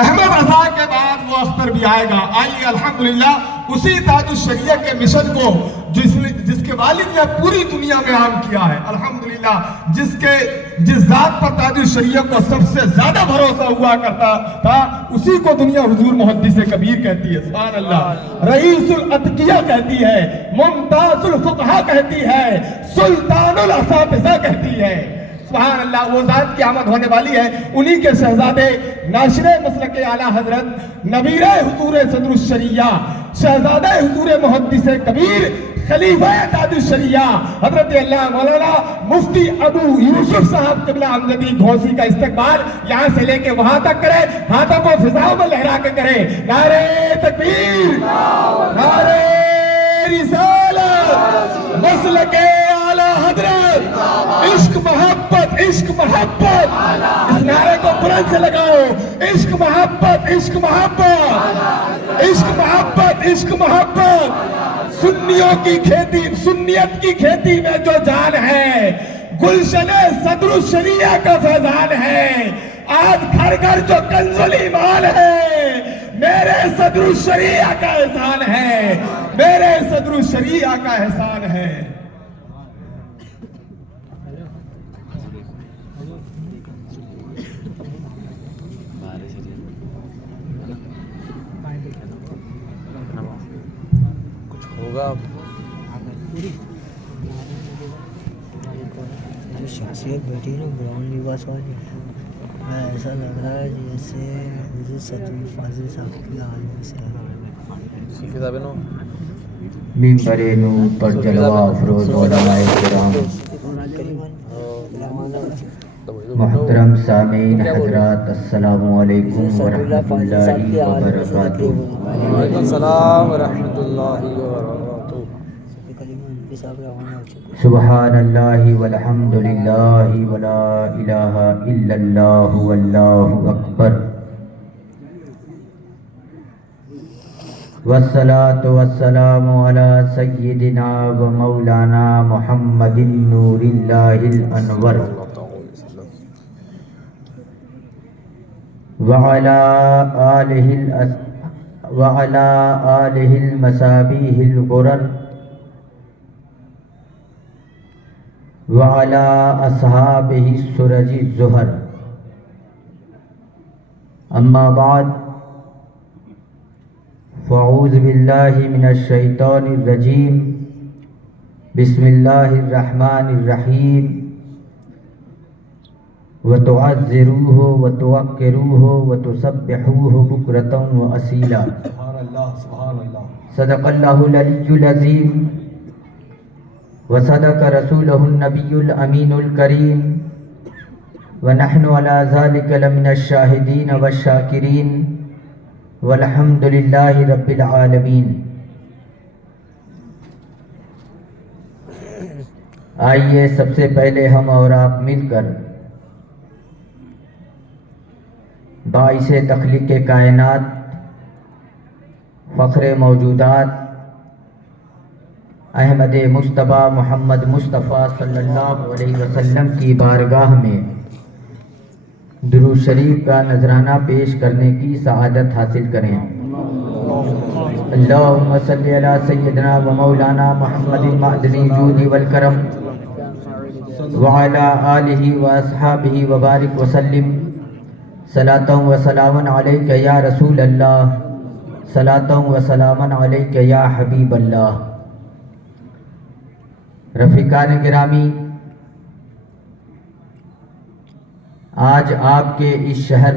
احمد رضا کے بعد وہ اختر بھی آئے گا. آئیے الحمدللہ اسی تاج الشریعہ کے مشن کو جس کے والد نے پوری دنیا میں عام کیا ہے, الحمدللہ جس ذات پر تاج الشریعہ کو سب سے زیادہ بھروسہ ہوا کرتا تھا, اسی کو دنیا حضور محدث کبیر کہتی ہے. سبحان اللہ. رئیس الاتقیاء کہتی ہے, ممتاز الفقہاء کہتی ہے, سلطان الاساتذہ کہتی ہے. سبحان اللہ. وہ ذات کی آمد ہونے والی ہے. انہی کے شہزادے ناشر مسلک اعلیٰ حضرت نبیر حضور صدر الشریعہ شہزادہ حضور محدث کبیر خلیفہ تاج الشریعہ حضرت اللہ مولانا مفتی ابو یوسف صاحب قبلہ امجدی گھوسی کا استقبال یہاں سے لے کے وہاں تک کرے, ہاتھوں کو فضاؤں میں لہرا کے کرے. نعرہ تکبیر, نعرہ رسالت, مسلک اعلیٰ حضرت, عشق محبت, عشق محبت. اس نعرے کو بلند سے لگاؤ. عشق محبت, عشق محبت, عشق محبت, عشق محبت. سنیوں کی کھیتی, سنیت کی کھیتی میں جو جان ہے, گلشن صدر الشریعہ کا فیضان ہے. آج گھر گھر جو کنز الایمان ہے, میرے صدر الشریعہ کا احسان ہے, میرے صدر الشریعہ کا احسان ہے. ہوگا شخصیت بیٹھی نا براؤن لباس والی, میں ایسا لگ رہا ہے جیسے حضرت صدر فاضل صاحب کی عالم سے منبر نور پر جلوہ افروز علماء کرام, محترم سامعین حضرات, السلام علیکم ورحمۃ اللہ وبرکاتہ. وعلیکم السلام ورحمۃ اللہ وبرکاتہ. سبحان اللہ والحمد للہ ولا الہ الا اللہ واللہ اکبر. والصلاة والسلام علی سیدنا و مولانا محمد نور اللہ الانور وعلى آلہ المصابیح الغرر وعلى اصحابہ السرج الزہر. اما بعد, فاعوذ باللہ من الشیطان الرجیم. بسم اللہ الرحمن الرحیم. وتعذروہ وتوقروہ وتسبحوہ بکرۃ وأصیلا. سبحان اللہ, سبحان اللہ. صدق اللہ العلی العظیم وصدق رسولہ النبی الامین الکریم ونحن علی ذلک لمن الشاہدین والشاکرین والحمد للہ رب العالمین. آئیے سب سے پہلے ہم اور آپ مل کر باعث تخلیق کائنات, فخر موجودات, احمد مصطفیٰ محمد مصطفیٰ صلی اللہ علیہ وسلم کی بارگاہ میں درود شریف کا نذرانہ پیش کرنے کی سعادت حاصل کریں. اللہم صلی علی سیدنا و مولانا محمد معدن الجود والکرم وعلی آلہ و اصحابہ وبارک وسلم. صلاۃ و سلام علیک یا رسول اللہ, صلاۃ و سلام علیک یا حبیب اللہ. رفیقان گرامی, آج آپ کے اس شہر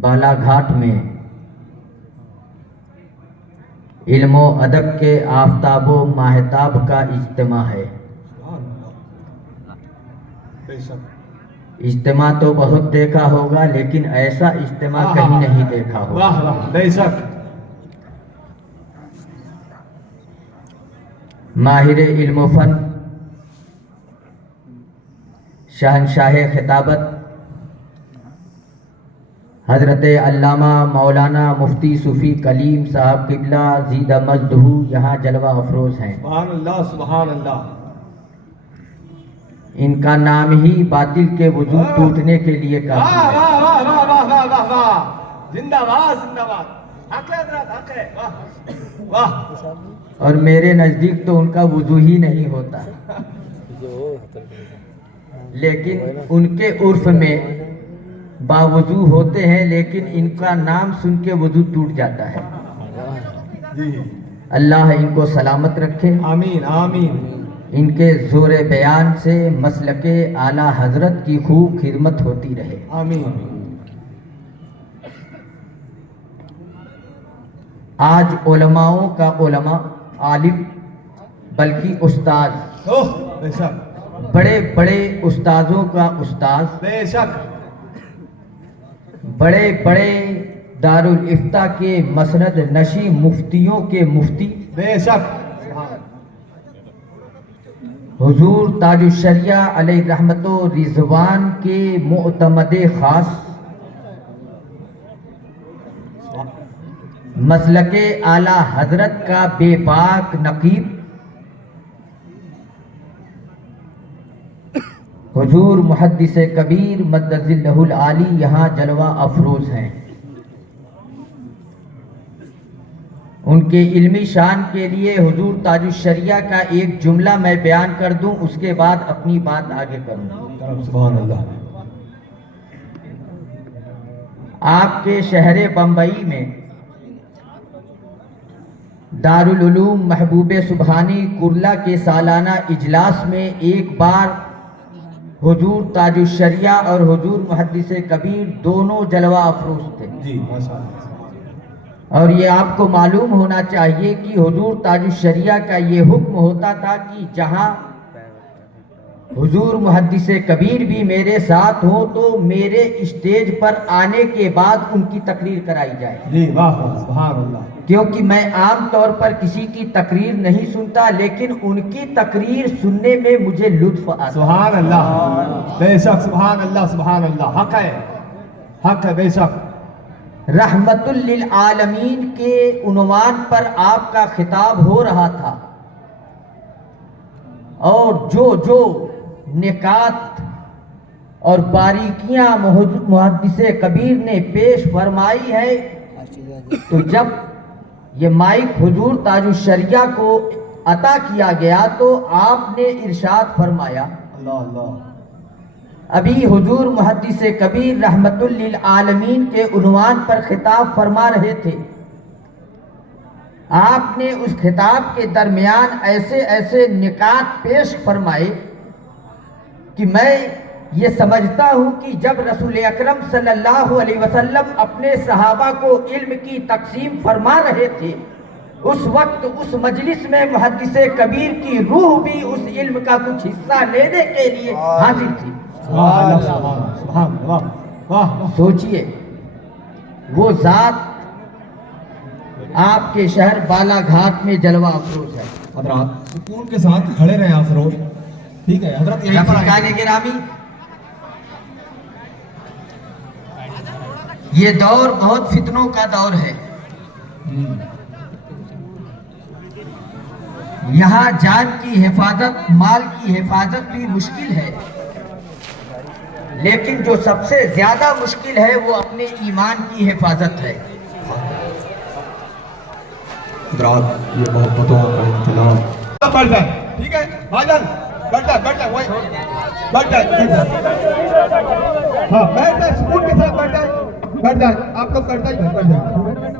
بالا گھاٹ میں علم و ادب کے آفتاب و ماہتاب کا اجتماع ہے. اجتماع تو بہت دیکھا ہوگا, لیکن ایسا اجتماع کہیں نہیں دیکھا ہوگا. واہ واہ, بے شک. ماہر علم و فن, شہنشاہ خطابت حضرت علامہ مولانا مفتی صوفی کلیم صاحب قبلہ زیدہ مجدہ یہاں جلوہ افروز ہیں. سبحان اللہ, سبحان اللہ. ان کا نام ہی باطل کے وجود ٹوٹنے کے لیے کافی ہے. زندہ باد زندہ باد. حق ہے حضرت, حق ہے. واہ واہ. اور میرے نزدیک تو ان کا وضو ہی نہیں ہوتا, لیکن ان کے عرف میں باوضو ہوتے ہیں, لیکن ان کا نام سن کے وضو ٹوٹ جاتا ہے. جی اللہ ان کو سلامت رکھے. آمین آمین. ان کے زور بیان سے مسلک اعلی حضرت کی خوب خدمت ہوتی رہے. آمین. آج علماؤں کا علماء, عالم بلکہ استاد, اوہ بے شک بڑے بڑے استاذوں کا استاذ, بے شک بڑے بڑے دارالافتاء کے مسند نشی مفتیوں کے مفتی, بے شک. حضور تاج الشریعہ علیہ رحمت و رضوان کے معتمد خاص, مسلک اعلی حضرت کا بے باک نقیب, حضور محدث کبیر مدد ذلہ العالی یہاں جلوہ افروز ہیں. ان کے علمی شان کے لیے حضور تاج الشریعہ کا ایک جملہ میں بیان کر دوں, اس کے بعد اپنی بات آگے کروں. سبحان اللہ. آپ کے شہر بمبئی میں دارالعلوم محبوب سبحانی کرلا کے سالانہ اجلاس میں ایک بار حضور تاج الشریعہ اور حضور محدث کبیر دونوں جلوہ افروز تھے. جی ماشاء اللہ. اور یہ آپ کو معلوم ہونا چاہیے کہ حضور تاج الشریعہ کا یہ حکم ہوتا تھا کہ جہاں حضور محدث کبیر بھی میرے ساتھ ہوں تو میرے اسٹیج پر آنے کے بعد ان کی تقریر کرائی جائے. جی واہ واہ سبحان اللہ. کیونکہ میں عام طور پر کسی کی تقریر نہیں سنتا, لیکن ان کی تقریر سننے میں مجھے لطف آتا ہے. سبحان اللہ. بے شک سبحان اللہ سبحان اللہ. حق ہے حق ہے بے شک. رحمت للعالمین کے عنوان پر آپ کا خطاب ہو رہا تھا, اور جو نکات اور باریکیاں محدث کبیر نے پیش فرمائی ہے, تو جب یہ مائک حضور تاج الشریعہ کو عطا کیا گیا تو آپ نے ارشاد فرمایا, اللہ اللہ. ابھی حضور محدث کبیر رحمت للعالمین کے عنوان پر خطاب فرما رہے تھے. آپ نے اس خطاب کے درمیان ایسے ایسے نکات پیش فرمائے کہ میں یہ سمجھتا ہوں کہ جب رسول اکرم صلی اللہ علیہ وسلم اپنے صحابہ کو علم کی تقسیم فرما رہے تھے, اس وقت اس مجلس میں محدث کبیر کی روح بھی اس علم کا کچھ حصہ لینے کے لیے حاضر تھی. سبحان اللہ. واہ. سوچئے, وہ ذات آپ کے شہر بالا گھاٹ میں جلوہ افروز ہے. حضرات سکون کے ساتھ کھڑے رہے افروز. ٹھیک ہے حضرت. رفیقان گرامی, یہ دور بہت فتنوں کا دور ہے. یہاں جان کی حفاظت, مال کی حفاظت بھی مشکل ہے, لیکن جو سب سے زیادہ مشکل ہے وہ اپنے ایمان کی حفاظت ہے. حضرات یہ محبتوں کا انتظام. بیٹھ جائے. ٹھیک ہے بھائی جان, بیٹھ جائے بیٹھ جائے. وہی بیٹھ جائے. ہاں بیٹھ جائے سکون کے ساتھ بیٹھ جائے. بیٹھ جائے آپ لوگ بیٹھ جائے. بیٹھ جائے.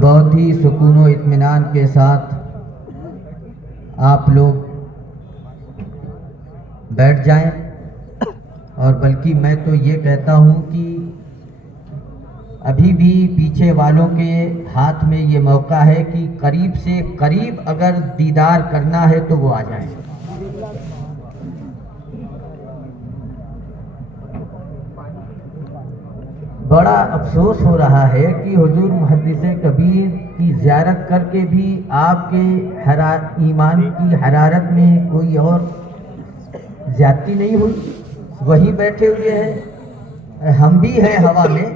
بہت ہی سکون و اطمینان کے ساتھ آپ لوگ بیٹھ جائیں, اور بلکہ میں تو یہ کہتا ہوں کہ ابھی بھی پیچھے والوں کے ہاتھ میں یہ موقع ہے کہ قریب سے قریب اگر دیدار کرنا ہے تو وہ آ جائیں. بڑا افسوس ہو رہا ہے کہ حضور محدث کبیر کی زیارت کر کے بھی آپ کے ایمان کی حرارت میں کوئی اور زیادتی نہیں ہوئی. وہی بیٹھے ہوئے ہیں, ہم بھی ہیں ہوا میں,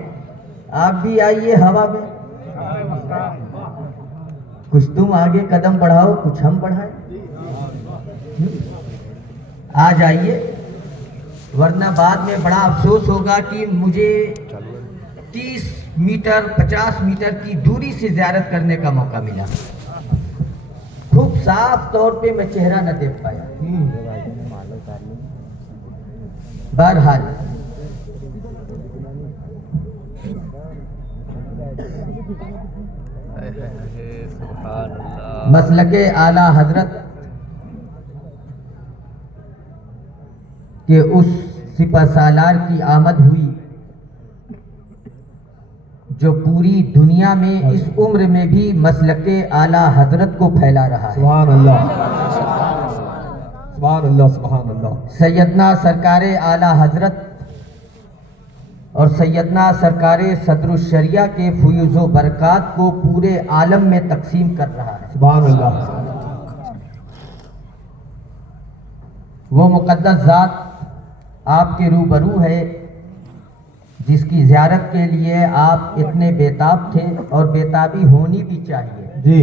آپ بھی آئیے ہوا میں. کچھ تم آگے قدم بڑھاؤ، کچھ ہم بڑھائیں. آ جائیے، ورنہ بعد میں بڑا افسوس ہوگا کہ مجھے 30 میٹر 50 میٹر کی دوری سے زیارت کرنے کا موقع ملا. خوب صاف طور پہ میں چہرہ نہ دیکھ پایا. بہرحال مسلک اعلی حضرت کہ اس سپہ سالار کی آمد ہوئی جو پوری دنیا میں اس عمر میں بھی مسلک اعلی حضرت کو پھیلا رہا ہے. سبحان اللہ، سبحان اللہ، سبحان اللہ. سیدنا سرکار اعلی حضرت اور سیدنا سرکار صدر الشریعہ کے فیوز و برکات کو پورے عالم میں تقسیم کر رہا ہے. سبحان اللہ. وہ مقدس ذات آپ کے روبرو ہے جس کی زیارت کے لیے آپ اتنے بیتاب تھے، اور بیتابی ہونی بھی چاہیے. جی،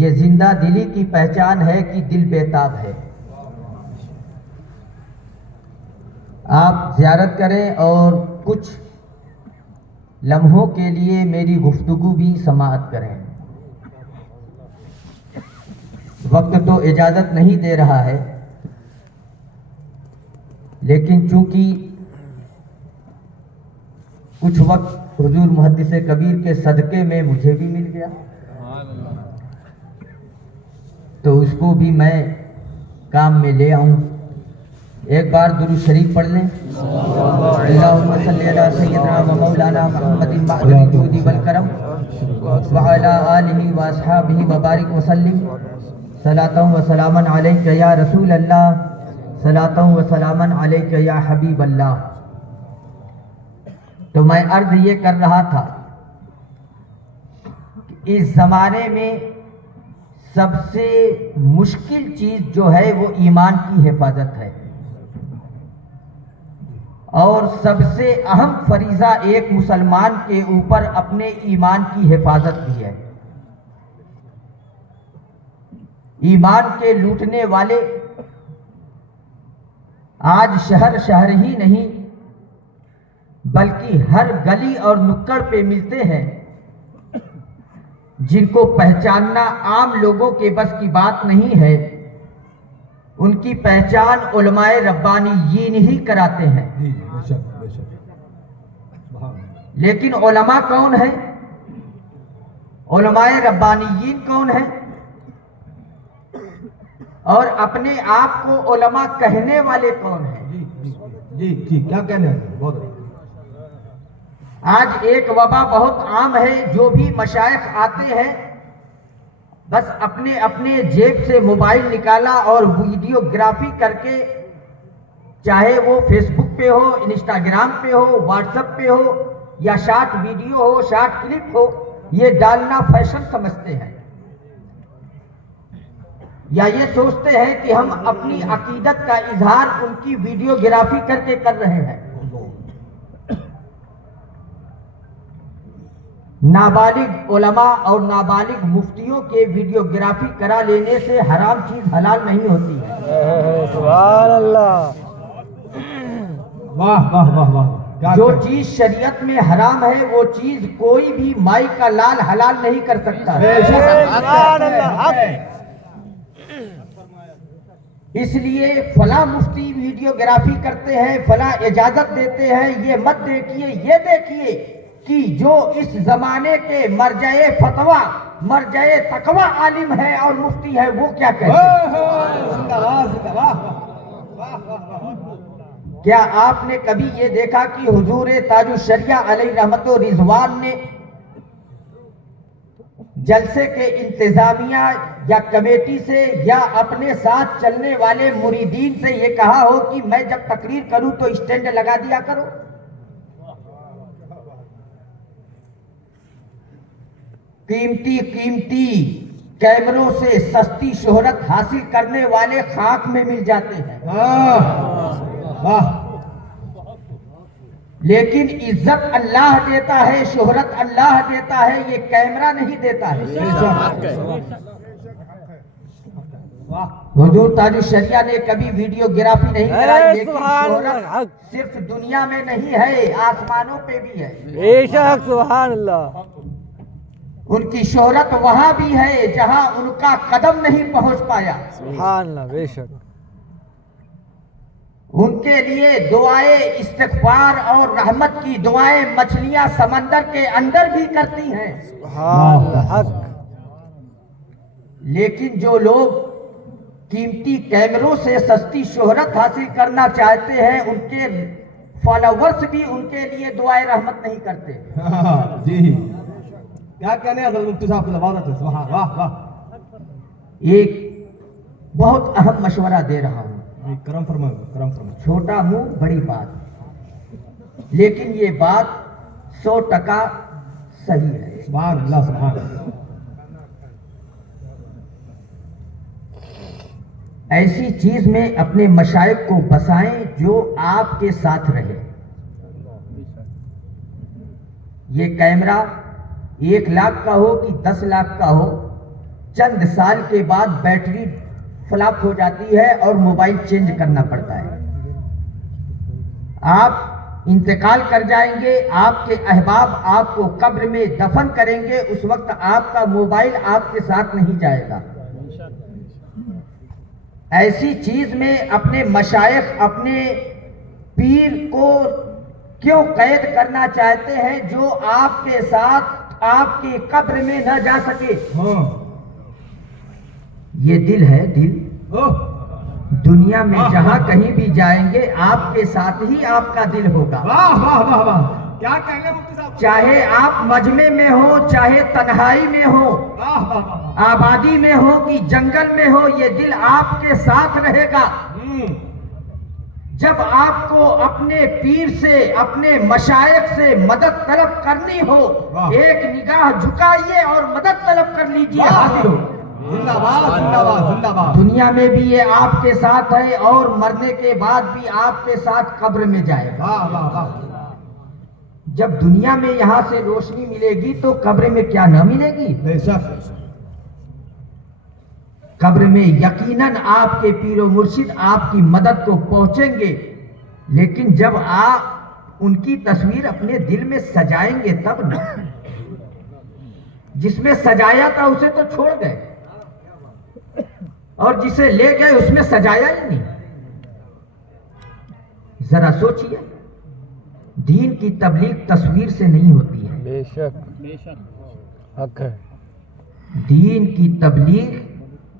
یہ زندہ دلی کی پہچان ہے کہ دل بیتاب ہے. آپ زیارت کریں اور کچھ لمحوں کے لیے میری گفتگو بھی سماعت کریں. وقت تو اجازت نہیں دے رہا ہے، لیکن چونکہ کچھ وقت حضور محدث کبیر کے صدقے میں مجھے بھی مل گیا تو اس کو بھی میں کام میں لے آؤں. ایک بار درود شریف پڑھ لیں. اللہم صلی علی سیدنا و مولانا محمد معدن الجود والکرم وعلی آلہ و اصحابہ وبارک وسلم. صلاۃ و سلاما علیک یا رسول اللہ، صلاۃ و سلاما علیک یا حبیب اللہ. تو میں عرض یہ کر رہا تھا کہ اس زمانے میں سب سے مشکل چیز جو ہے وہ ایمان کی حفاظت ہے، اور سب سے اہم فریضہ ایک مسلمان کے اوپر اپنے ایمان کی حفاظت بھی ہے. ایمان کے لوٹنے والے آج شہر شہر ہی نہیں بلکہ ہر گلی اور نکڑ پہ ملتے ہیں، جن کو پہچاننا عام لوگوں کے بس کی بات نہیں ہے. ان کی پہچان علماء ربانیین ہی کراتے ہیں. جی، بے شک، بے شک. سبحان اللہ. لیکن علماء کون ہیں؟ علماء ربانیین کون ہیں؟ اور اپنے آپ کو علماء کہنے والے کون ہیں؟ جی جی جی جی، کیا کہنے ہیں؟ بہت اچھا. آج ایک وبا بہت عام ہے، جو بھی مشائخ آتے ہیں بس اپنے اپنے جیب سے موبائل نکالا اور ویڈیو گرافی کر کے، چاہے وہ فیس بک پہ ہو، انسٹاگرام پہ ہو، واٹس ایپ پہ ہو، یا شارٹ ویڈیو ہو، شارٹ کلپ ہو، یہ ڈالنا فیشن سمجھتے ہیں، یا یہ سوچتے ہیں کہ ہم اپنی عقیدت کا اظہار ان کی ویڈیو گرافی کر کے کر رہے ہیں. نابالغ علماء اور نابالغ مفتیوں کے ویڈیو گرافی کرا لینے سے حرام چیز حلال نہیں ہوتی ہے. سبحان اللہ. واہ واہ واہ واہ. کیا جو کہنے؟ چیز شریعت میں حرام ہے وہ چیز کوئی بھی مائی کا لال حلال نہیں کر سکتا. بے شک. سبحان اللہ. اس لیے فلاں مفتی ویڈیو گرافی کرتے ہیں، فلاں اجازت دیتے ہیں، یہ مت دیکھیے. یہ دیکھیے کہ جو اس زمانے کے مرجع فتویٰ، مرجع تقویٰ عالم ہے اور مفتی ہے، وہ کیا کہتے ہیں. کیا آپ نے کبھی یہ دیکھا کہ حضور تاج الشریعہ علیہ رحمت و رضوان نے جلسے کے انتظامیہ یا کمیٹی سے یا اپنے ساتھ چلنے والے مریدین سے یہ کہا ہو کہ میں جب تقریر کروں تو اسٹینڈ لگا دیا کرو؟ قیمتی کیمروں سے سستی شہرت حاصل کرنے والے خاک میں مل جاتے ہیں. واہ. لیکن عزت اللہ دیتا ہے، شہرت اللہ دیتا ہے، یہ کیمرہ نہیں دیتا ہے۔ حضور تاج الشریعہ نے کبھی ویڈیوگرافی نہیں کرائی، لیکن شہرت صرف دنیا میں نہیں ہے، آسمانوں پہ بھی ہے۔ بے شک سبحان اللہ۔ ان کی شہرت وہاں بھی ہے جہاں ان کا قدم نہیں پہنچ پایا۔ سبحان اللہ، بے شک۔ ان کے لیے دعائیں استغفار اور رحمت کی دعائیں مچھلیاں سمندر کے اندر بھی کرتی ہیں۔ سبحان اللہ، حق۔ لیکن جو لوگ قیمتی کیمروں سے سستی شہرت حاصل کرنا چاہتے ہیں، ان کے فالوورز بھی ان کے لیے دعائیں رحمت نہیں کرتے۔ جی کیا کہنے ہیں حضرت مفتی صاحب کی زبانت ہے؟ سبحان واہ واہ۔ ایک بہت اہم مشورہ دے رہا ہوں، کرم فرمائیں، کرم فرمائیں۔ چھوٹا منہ بڑی بات، لیکن یہ بات 100% صحیح ہے۔ سبحان اللہ، سبحان اللہ۔ ایسی چیز میں اپنے مشائخ کو بسائیں جو آپ کے ساتھ رہے۔ یہ کیمرہ 1 لاکھ کا ہو کہ 10 لاکھ کا ہو، چند سال کے بعد بیٹری فلاپ ہو جاتی ہے اور موبائل چینج کرنا پڑتا ہے۔ آپ انتقال کر جائیں گے، آپ کے احباب آپ کو قبر میں دفن کریں گے، اس وقت آپ کا موبائل آپ کے ساتھ نہیں جائے گا۔ ایسی چیز میں اپنے مشائخ، اپنے پیر کو کیوں قید کرنا چاہتے ہیں جو آپ کے ساتھ آپ کی قبر میں نہ جا سکے؟ یہ دل ہے، دل۔ دنیا میں جہاں کہیں بھی جائیں گے آپ کے ساتھ ہی آپ کا دل ہوگا۔ واہ واہ واہ واہ، کیا کہیں گے مفتی صاحب؟ چاہے آپ مجمع میں ہو، چاہے تنہائی میں ہو، واہ واہ واہ۔ آبادی میں ہو کہ جنگل میں ہو، یہ دل آپ کے ساتھ رہے گا۔ جب آپ کو اپنے پیر سے، اپنے مشائخ سے مدد طلب کرنی ہو، ایک نگاہ جھکائیے اور مدد طلب کر لیجیے، حاضر ہو۔ زندہ باد، زندہ باد، زندہ باد۔ دنیا میں بھی یہ آپ کے ساتھ ہے اور مرنے کے بعد بھی آپ کے ساتھ قبر میں جائے گا۔ واہ واہ واہ۔ جب دنیا میں یہاں سے روشنی ملے گی تو قبر میں کیا نہ ملے گی؟ بے شک۔ قبر میں یقیناً آپ کے پیر و مرشد آپ کی مدد کو پہنچیں گے، لیکن جب آپ ان کی تصویر اپنے دل میں سجائیں گے تب نہ۔ جس میں سجایا تھا اسے تو چھوڑ گئے، اور جسے لے گئے اس میں سجایا ہی نہیں۔ ذرا سوچئے، دین کی تبلیغ تصویر سے نہیں ہوتی ہے، بے شک، حق ہے۔ دین کی تبلیغ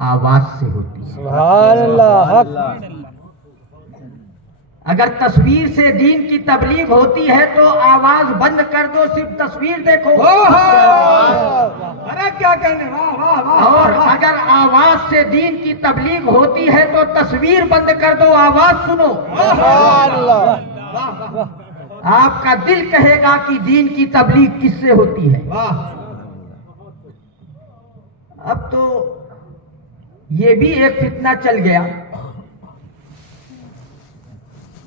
آواز سے ہوتی ہے۔ سبحان اللہ، حق۔ اگر تصویر سے دین کی تبلیغ ہوتی ہے تو آواز بند کر دو، صرف تصویر دیکھو۔ ارے کیا کہنے، واہ واہ واہ۔ اور اگر آواز سے دین کی تبلیغ ہوتی ہے تو تصویر بند کر دو، آواز سنو۔ سبحان اللہ۔ آپ کا دل کہے گا کہ دین کی تبلیغ کس سے ہوتی ہے۔ واہ۔ اب تو یہ بھی ایک فتنہ چل گیا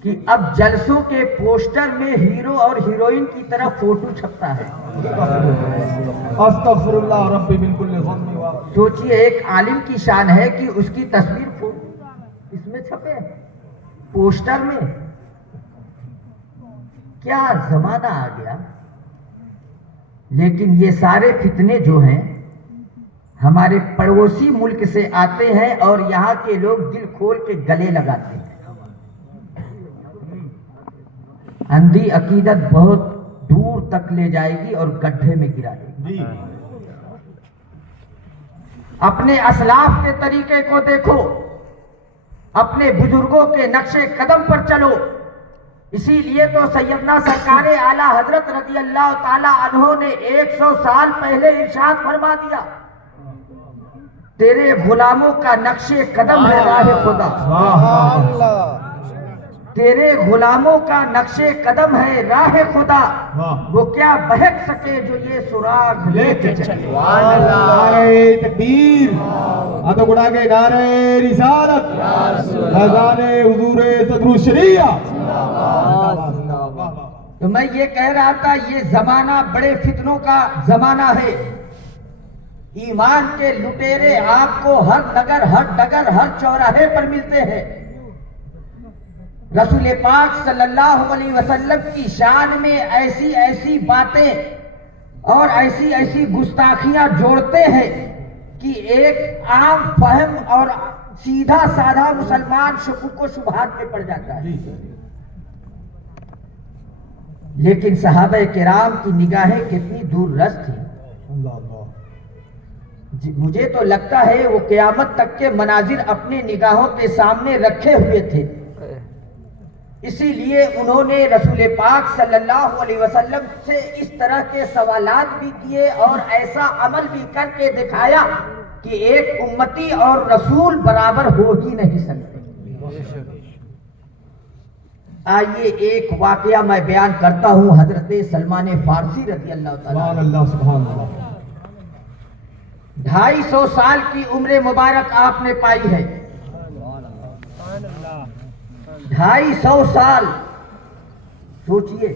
کہ اب جلسوں کے پوسٹر میں ہیرو اور ہیروئن کی طرح فوٹو چھپتا ہے۔ استغفر اللہ ربی بالکل ذنبی واہ۔ سوچئے، ایک عالم کی شان ہے کہ اس کی تصویر اس میں چھپے، پوسٹر میں۔ کیا زمانہ آ گیا۔ لیکن یہ سارے فتنے جو ہیں ہمارے پڑوسی ملک سے آتے ہیں اور یہاں کے لوگ دل کھول کے گلے لگاتے ہیں۔ اندھی عقیدت بہت دور تک لے جائے گی اور گڈھے میں گرا دے گی۔ اپنے اسلاف کے طریقے کو دیکھو، اپنے بزرگوں کے نقش قدم پر چلو۔ اسی لیے تو سیدنا سرکار اعلیٰ حضرت رضی اللہ تعالی عنہ نے 100 سال پہلے ارشاد فرما دیا، تیرے غلاموں کا نقش قدم ہے راہ خدا۔ سبحان اللہ۔ تیرے غلاموں کا نقش قدم ہے راہ خدا، وہ کیا بہک سکے جو یہ سراغ لے کے چلے۔ نعرہ تکبیر، ہاتھوں اٹھا کے نعرہ رسالت، اذان حضور صدر الشریعہ۔ تو میں یہ کہہ رہا تھا یہ زمانہ بڑے فتنوں کا زمانہ ہے. ایمان کے لٹیرے آپ کو ہر نگر ہر ڈگر ہر چوراہے پر ملتے ہیں. رسول پاک صلی اللہ علیہ وسلم کی شان میں ایسی ایسی باتیں اور ایسی ایسی گستاخیاں جوڑتے ہیں کہ ایک عام فہم اور سیدھا سادہ مسلمان شکوک و شبہات میں پڑ جاتا ہے. لیکن صحابہ کرام کی نگاہیں کتنی دور رس تھی. مجھے تو لگتا ہے وہ قیامت تک کے مناظر اپنی نگاہوں کے سامنے رکھے ہوئے تھے. اسی لیے انہوں نے رسول پاک صلی اللہ علیہ وسلم سے اس طرح کے سوالات بھی کیے اور ایسا عمل بھی کر کے دکھایا کہ ایک امتی اور رسول برابر ہو ہی نہیں سکتے. آئیے ایک واقعہ میں بیان کرتا ہوں حضرت سلمان فارسی رضی اللہ تعالیٰ. سبحان اللہ. 250 سال کی عمر مبارک آپ نے پائی ہے. 250 سال سوچئے.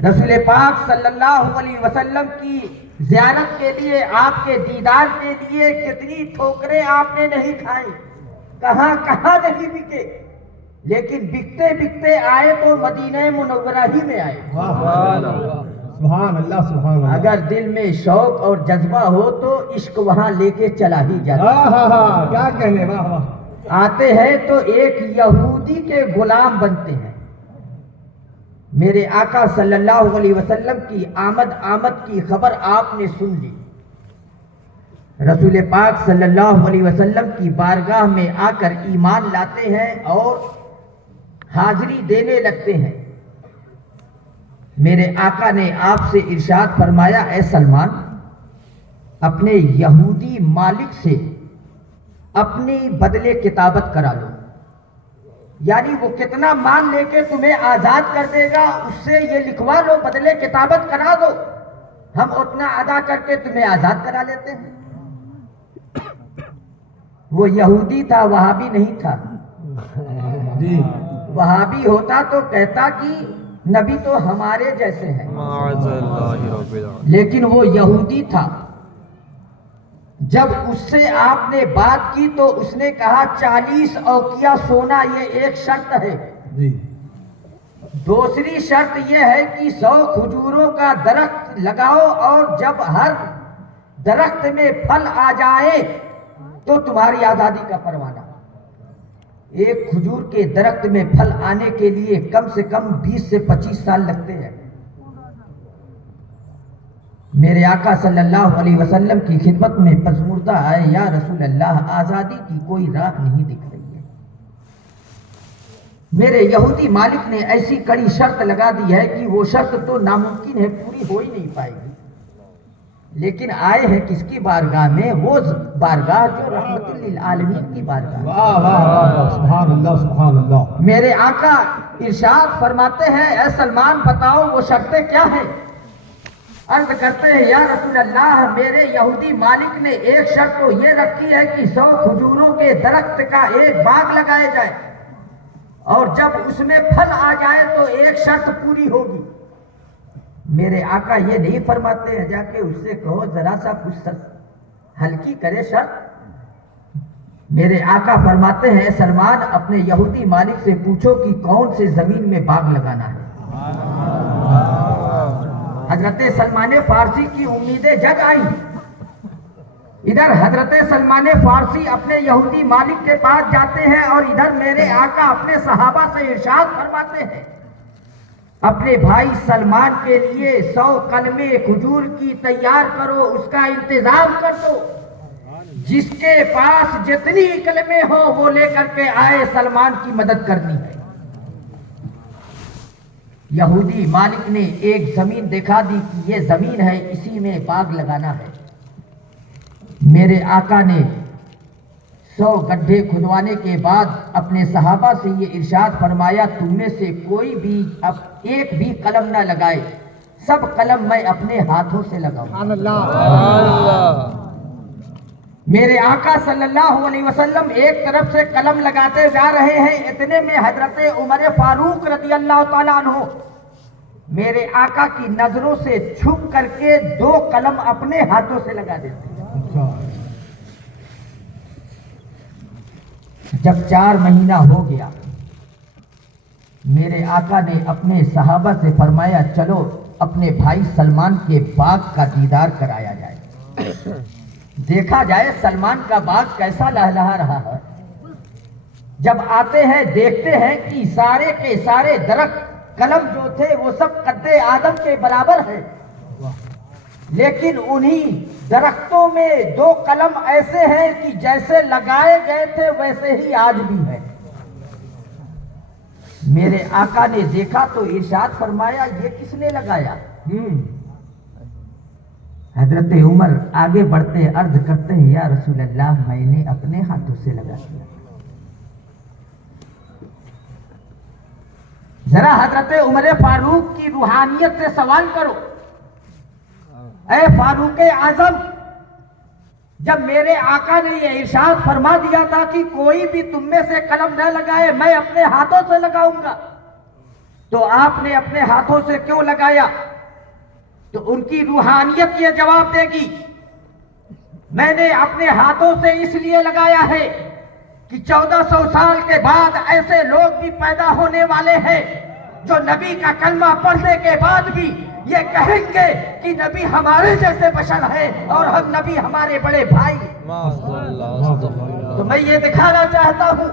رسول پاک صلی اللہ علیہ وسلم کی زیارت کے لیے آپ کے دیدار کے لیے کتنی ٹھوکریں آپ نے نہیں کھائی, کہاں کہاں نہیں بکے, لیکن بکتے بکتے آئے تو مدینہ منورہ ہی میں آئے. سبحان اللہ سبحان اللہ. اگر دل میں شوق اور جذبہ ہو تو عشق وہاں لے کے چلا ہی جاتا. کیا کہنے, واہ واہ. آتے ہیں تو ایک یہودی کے غلام بنتے ہیں. میرے آقا صلی اللہ علیہ وسلم کی آمد کی خبر آپ نے سن لی. رسول پاک صلی اللہ علیہ وسلم کی بارگاہ میں آ کر ایمان لاتے ہیں اور حاضری دینے لگتے ہیں. میرے آقا نے آپ سے ارشاد فرمایا, اے سلمان, اپنے یہودی مالک سے اپنی بدلے کتابت کرا لو. یعنی وہ کتنا مال لے کے تمہیں آزاد کر دے گا اس سے یہ لکھوا لو, بدلے کتابت کرا دو, ہم اتنا ادا کر کے تمہیں آزاد کرا لیتے ہیں. وہ یہودی تھا, وہابی نہیں تھا. جی. وہابی ہوتا تو کہتا کہ نبی تو ہمارے جیسے ہیں, لیکن وہ یہودی تھا. جب اس سے آپ نے بات کی تو اس نے کہا 40 اوقیہ سونا یہ ایک شرط ہے. جی. دوسری شرط یہ ہے کہ 100 کھجوروں کا درخت لگاؤ اور جب ہر درخت میں پھل آ جائے تو تمہاری آزادی کا پروانہ. ایک کھجور کے درخت میں پھل آنے کے لیے کم سے کم 20 سے 25 سال لگتے ہیں. میرے آقا صلی اللہ علیہ وسلم کی خدمت میں پژمردہ آئے, یا رسول اللہ, آزادی کی کوئی راہ نہیں دکھ رہی ہے. میرے یہودی مالک نے ایسی کڑی شرط لگا دی ہے کہ وہ شرط تو ناممکن ہے, پوری ہو ہی نہیں پائے گی. لیکن آئے ہیں کس کی بارگاہ میں؟ وہ بارگاہ جو رحمت للعالمین کی بارگاہ. واہ واہ واہ, سبحان اللہ سبحان اللہ. میرے آقا ارشاد فرماتے ہیں, اے سلمان بتاؤ وہ شرطیں کیا ہیں؟ عرض کرتے ہیں, یا رسول اللہ, میرے یہودی مالک نے ایک شرط تو یہ رکھی ہے کہ 100 کھجوروں کے درخت کا ایک باغ لگایا جائے اور جب اس میں پھل آ جائے تو ایک شرط پوری ہوگی. میرے آقا یہ نہیں فرماتے ہیں جا کے اس سے کہو ذرا سا کچھ ہلکی کرے شرط. میرے آقا فرماتے ہیں, سلمان, اپنے یہودی مالک سے پوچھو کہ کون سے زمین میں باغ لگانا ہے. حضرت سلمان فارسی کی امیدیں جگ آئیں. ادھر حضرت سلمان فارسی اپنے یہودی مالک کے پاس جاتے ہیں اور ادھر میرے آقا اپنے صحابہ سے ارشاد فرماتے ہیں, اپنے بھائی سلمان کے لیے 100 کلمے کھجور کی تیار کرو, اس کا انتظام کر دو. جس کے پاس جتنی کلمے ہو وہ لے کر کے آئے, سلمان کی مدد کرنی ہے. یہودی مالک نے ایک زمین دکھا دی کہ یہ زمین ہے, اسی میں باغ لگانا ہے. میرے آقا نے 100 گڈھے کھدوانے کے بعد اپنے صحابہ سے یہ ارشاد فرمایا, تم میں سے کوئی بھی اب ایک بھی قلم نہ لگائے, سب قلم میں اپنے ہاتھوں سے لگاؤں. میرے آقا صلی اللہ علیہ وسلم ایک طرف سے قلم لگاتے جا رہے ہیں، اتنے میں حضرت عمر فاروق رضی اللہ تعالیٰ عنہ میرے آقا کی نظروں سے چھپ کر کے 2 قلم اپنے ہاتھوں سے لگا دیتے ہیں۔ جب 4 مہینہ ہو گیا، میرے آقا نے اپنے صحابہ سے فرمایا چلو اپنے بھائی سلمان کے باغ کا دیدار کرایا جائے، دیکھا جائے سلمان کا باغ کیسا لہلہا رہا ہے۔ جب آتے ہیں دیکھتے ہیں کہ سارے کے سارے درخت قلم جو تھے وہ سب قد آدم کے برابر ہیں، لیکن انہی درختوں میں 2 قلم ایسے ہیں کہ جیسے لگائے گئے تھے ویسے ہی آج بھی ہیں۔ میرے آقا نے دیکھا تو ارشاد فرمایا یہ کس نے لگایا؟ حضرت عمر آگے بڑھتے عرض کرتے ہیں یا رسول اللہ میں نے اپنے ہاتھوں سے لگا دیا۔ ذرا حضرت عمر فاروق کی روحانیت سے سوال کرو، اے فاروق اعظم، جب میرے آقا نے یہ ارشاد فرما دیا تھا کہ کوئی بھی تم میں سے قلم نہ لگائے میں اپنے ہاتھوں سے لگاؤں گا، تو آپ نے اپنے ہاتھوں سے کیوں لگایا؟ تو ان کی روحانیت یہ جواب دے گی میں نے اپنے ہاتھوں سے اس لیے لگایا ہے کہ 1400 سال کے بعد ایسے لوگ بھی پیدا ہونے والے ہیں جو نبی کا کلمہ پڑھنے کے بعد بھی یہ کہیں گے کہ نبی ہمارے جیسے بشر ہے اور ہم نبی ہمارے بڑے بھائی۔ تو میں یہ دکھانا چاہتا ہوں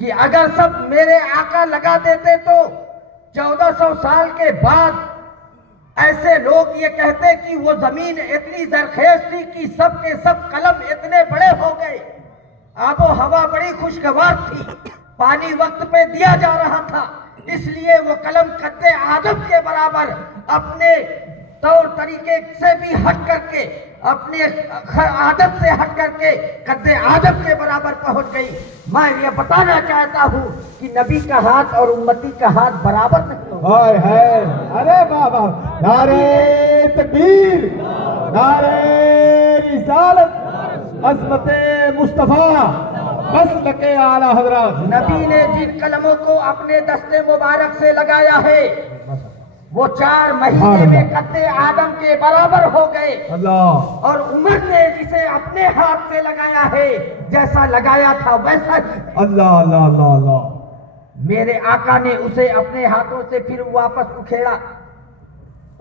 کہ اگر سب میرے آقا لگا دیتے تو 1400 سال کے بعد ایسے لوگ یہ کہتے کہ وہ زمین اتنی زرخیز تھی کہ سب کے سب قلم اتنے بڑے ہو گئے، آب و ہوا بڑی خوشگوار تھی، پانی وقت پہ دیا جا رہا تھا، اس لیے وہ قلم قد آدم کے برابر اپنے طور طریقے سے بھی ہٹ کر کے اپنے عادت سے ہٹ کر کے قد آدم کے برابر پہنچ گئی۔ میں یہ بتانا چاہتا ہوں کہ نبی کا ہاتھ اور امتی کا ہاتھ برابر نہیں ہوگا۔ ہائے ہائے، ارے بابا، نعرے تکبیر، نعرے رسالت، عظمت مصطفیٰ، مسلک اعلی حضرت۔ نبی نے جن قلموں کو اپنے دستے مبارک سے لگایا ہے وہ 4 مہینے میں قد آدم کے برابر ہو گئے، اللہ، اور عمر نے جسے اپنے ہاتھ سے لگایا ہے جیسا لگایا تھا ویسا ہی ہے۔ اللہ اللہ اللہ اللہ۔ میرے آقا نے اسے اپنے ہاتھوں سے پھر واپس اکھیڑا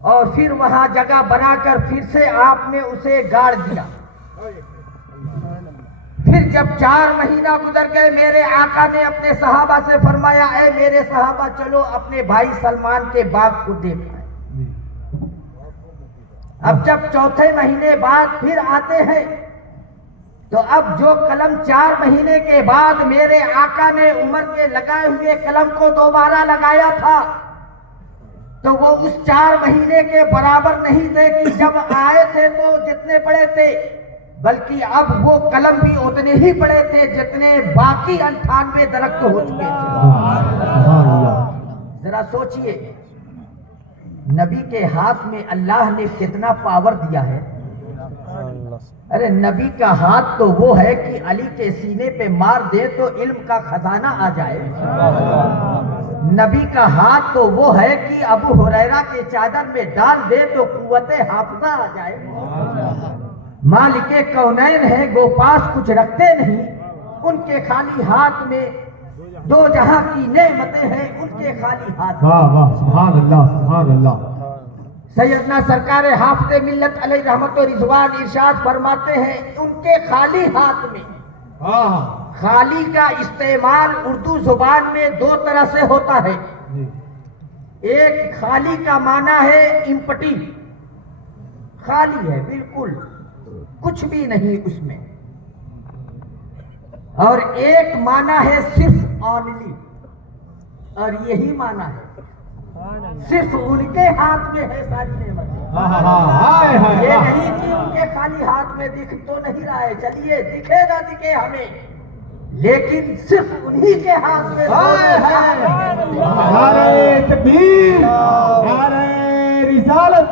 اور پھر وہاں جگہ بنا کر پھر سے آپ نے اسے گاڑ دیا۔ پھر جب 4 مہینہ گزر گئے، میرے آقا نے اپنے صحابہ سے فرمایا اے میرے صحابہ چلو اپنے بھائی سلمان کے باغ کو دیکھیں۔ اب جب 4تھے مہینے بعد پھر آتے ہیں تو اب جو قلم 4 مہینے کے بعد میرے آقا نے عمر کے لگائے ہوئے قلم کو دوبارہ لگایا تھا تو وہ اس 4 مہینے کے برابر نہیں تھے کہ جب آئے تھے تو جتنے بڑے تھے، بلکہ اب وہ قلم بھی اتنے ہی بڑے تھے جتنے باقی 98 درخت ہو چکے تھے۔ ذرا سوچئے نبی کے ہاتھ میں اللہ نے کتنا پاور دیا ہے۔ ارے نبی کا ہاتھ تو وہ ہے کہ علی کے سینے پہ مار دے تو علم کا خزانہ آ جائے۔ نبی کا ہاتھ تو وہ ہے کہ ابو ہریرہ کے چادر میں ڈال دے تو قوت حافظہ آ جائے۔ مالک کونین ہے گو پاس کچھ رکھتے نہیں، ان کے خالی ہاتھ میں 2 جہاں کی نعمتیں ہیں، ان کے خالی ہاتھ۔ واہ واہ، سبحان اللہ سبحان اللہ۔ سیدنا سرکار حافظ ملت علیہ رحمت و رضوان ارشاد فرماتے ہیں ان کے خالی ہاتھ میں۔ خالی کا استعمال اردو زبان میں 2 طرح سے ہوتا ہے۔ ایک خالی کا معنی ہے امپٹی، خالی ہے بالکل کچھ بھی نہیں اس میں، اور ایک معنی ہے صرف اونلی، اور یہی معنی ہے صرف ان کے ہاتھ میں ہے ساری نعمتیں۔ یہ نہیں کہ ان کے خالی ہاتھ میں دکھ تو نہیں رہا ہے، چلیے دکھے نہ دکھے ہمیں، لیکن صرف انہی کے ہاتھ میں۔ نعرے تکبیر، نعرے رسالت،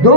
2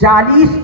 40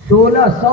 1600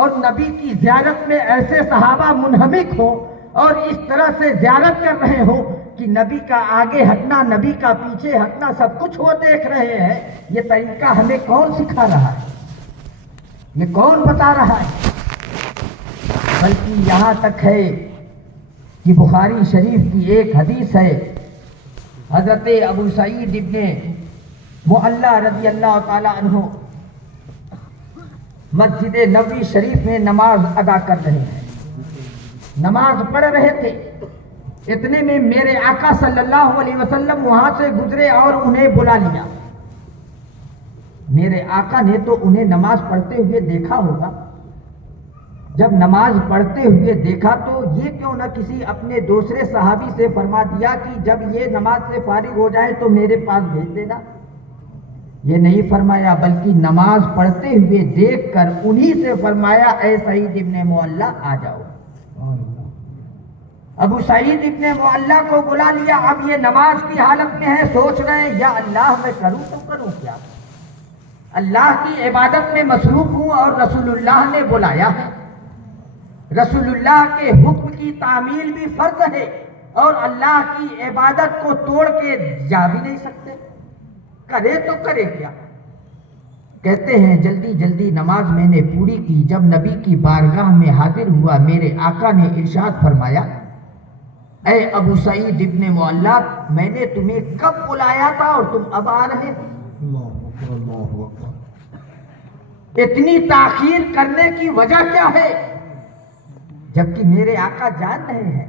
اور نبی کی زیارت میں ایسے صحابہ منہمک ہوں اور اس طرح سے زیارت کر رہے ہوں کہ نبی کا آگے ہٹنا، نبی کا پیچھے ہٹنا سب کچھ وہ دیکھ رہے ہیں، یہ طریقہ ہمیں کون سکھا رہا ہے؟ یہ کون بتا رہا ہے؟ بلکہ یہاں تک ہے کہ بخاری شریف کی ایک حدیث ہے، حضرت ابو سعید ابن معلی رضی اللہ تعالی عنہ مسجد نبوی شریف میں نماز ادا کر رہے ہیں، نماز پڑھ رہے تھے، اتنے میں میرے آقا صلی اللہ علیہ وسلم وہاں سے گزرے اور انہیں بلا لیا۔ میرے آقا نے تو انہیں نماز پڑھتے ہوئے دیکھا ہوگا، جب نماز پڑھتے ہوئے دیکھا تو یہ کیوں نہ کسی اپنے دوسرے صحابی سے فرما دیا کہ جب یہ نماز سے فارغ ہو جائے تو میرے پاس بھیج دینا۔ یہ نہیں فرمایا، بلکہ نماز پڑھتے ہوئے دیکھ کر انہی سے فرمایا، اے سعید ابن معلی آ جاؤ۔ ابو سعید ابن معلی کو بلا لیا، اب یہ نماز کی حالت میں ہے، سوچ رہے ہیں یا اللہ میں کروں تو کروں کیا؟ اللہ کی عبادت میں مصروف ہوں اور رسول اللہ نے بلایا ہے، رسول اللہ کے حکم کی تعمیل بھی فرض ہے اور اللہ کی عبادت کو توڑ کے جا بھی نہیں سکتے، کرے تو کرے کیا؟ کہتے ہیں جلدی جلدی نماز میں نے پوری کی، جب نبی کی بارگاہ میں حاضر ہوا میرے آقا نے ارشاد فرمایا، اے ابو سعید ابن معلی، میں نے تمہیں کب بلایا تھا اور تم اب آ رہے ہو؟ اتنی تاخیر کرنے کی وجہ کیا ہے؟ جبکہ میرے آقا جان رہے ہیں،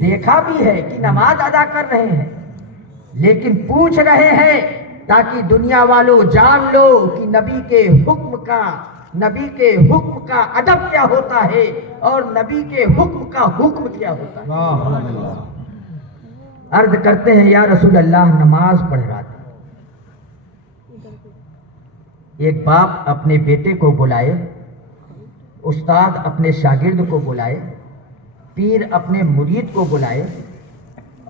دیکھا بھی ہے کہ نماز ادا کر رہے ہیں، لیکن پوچھ رہے ہیں تاکہ دنیا والوں جان لو کہ نبی کے حکم کا ادب کیا ہوتا ہے اور نبی کے حکم کا حکم کیا ہوتا ہے۔ عرض کرتے ہیں یا رسول اللہ نماز پڑھ رہا تھا۔ ایک باپ اپنے بیٹے کو بلائے، استاد اپنے شاگرد کو بلائے، پیر اپنے مرید کو بلائے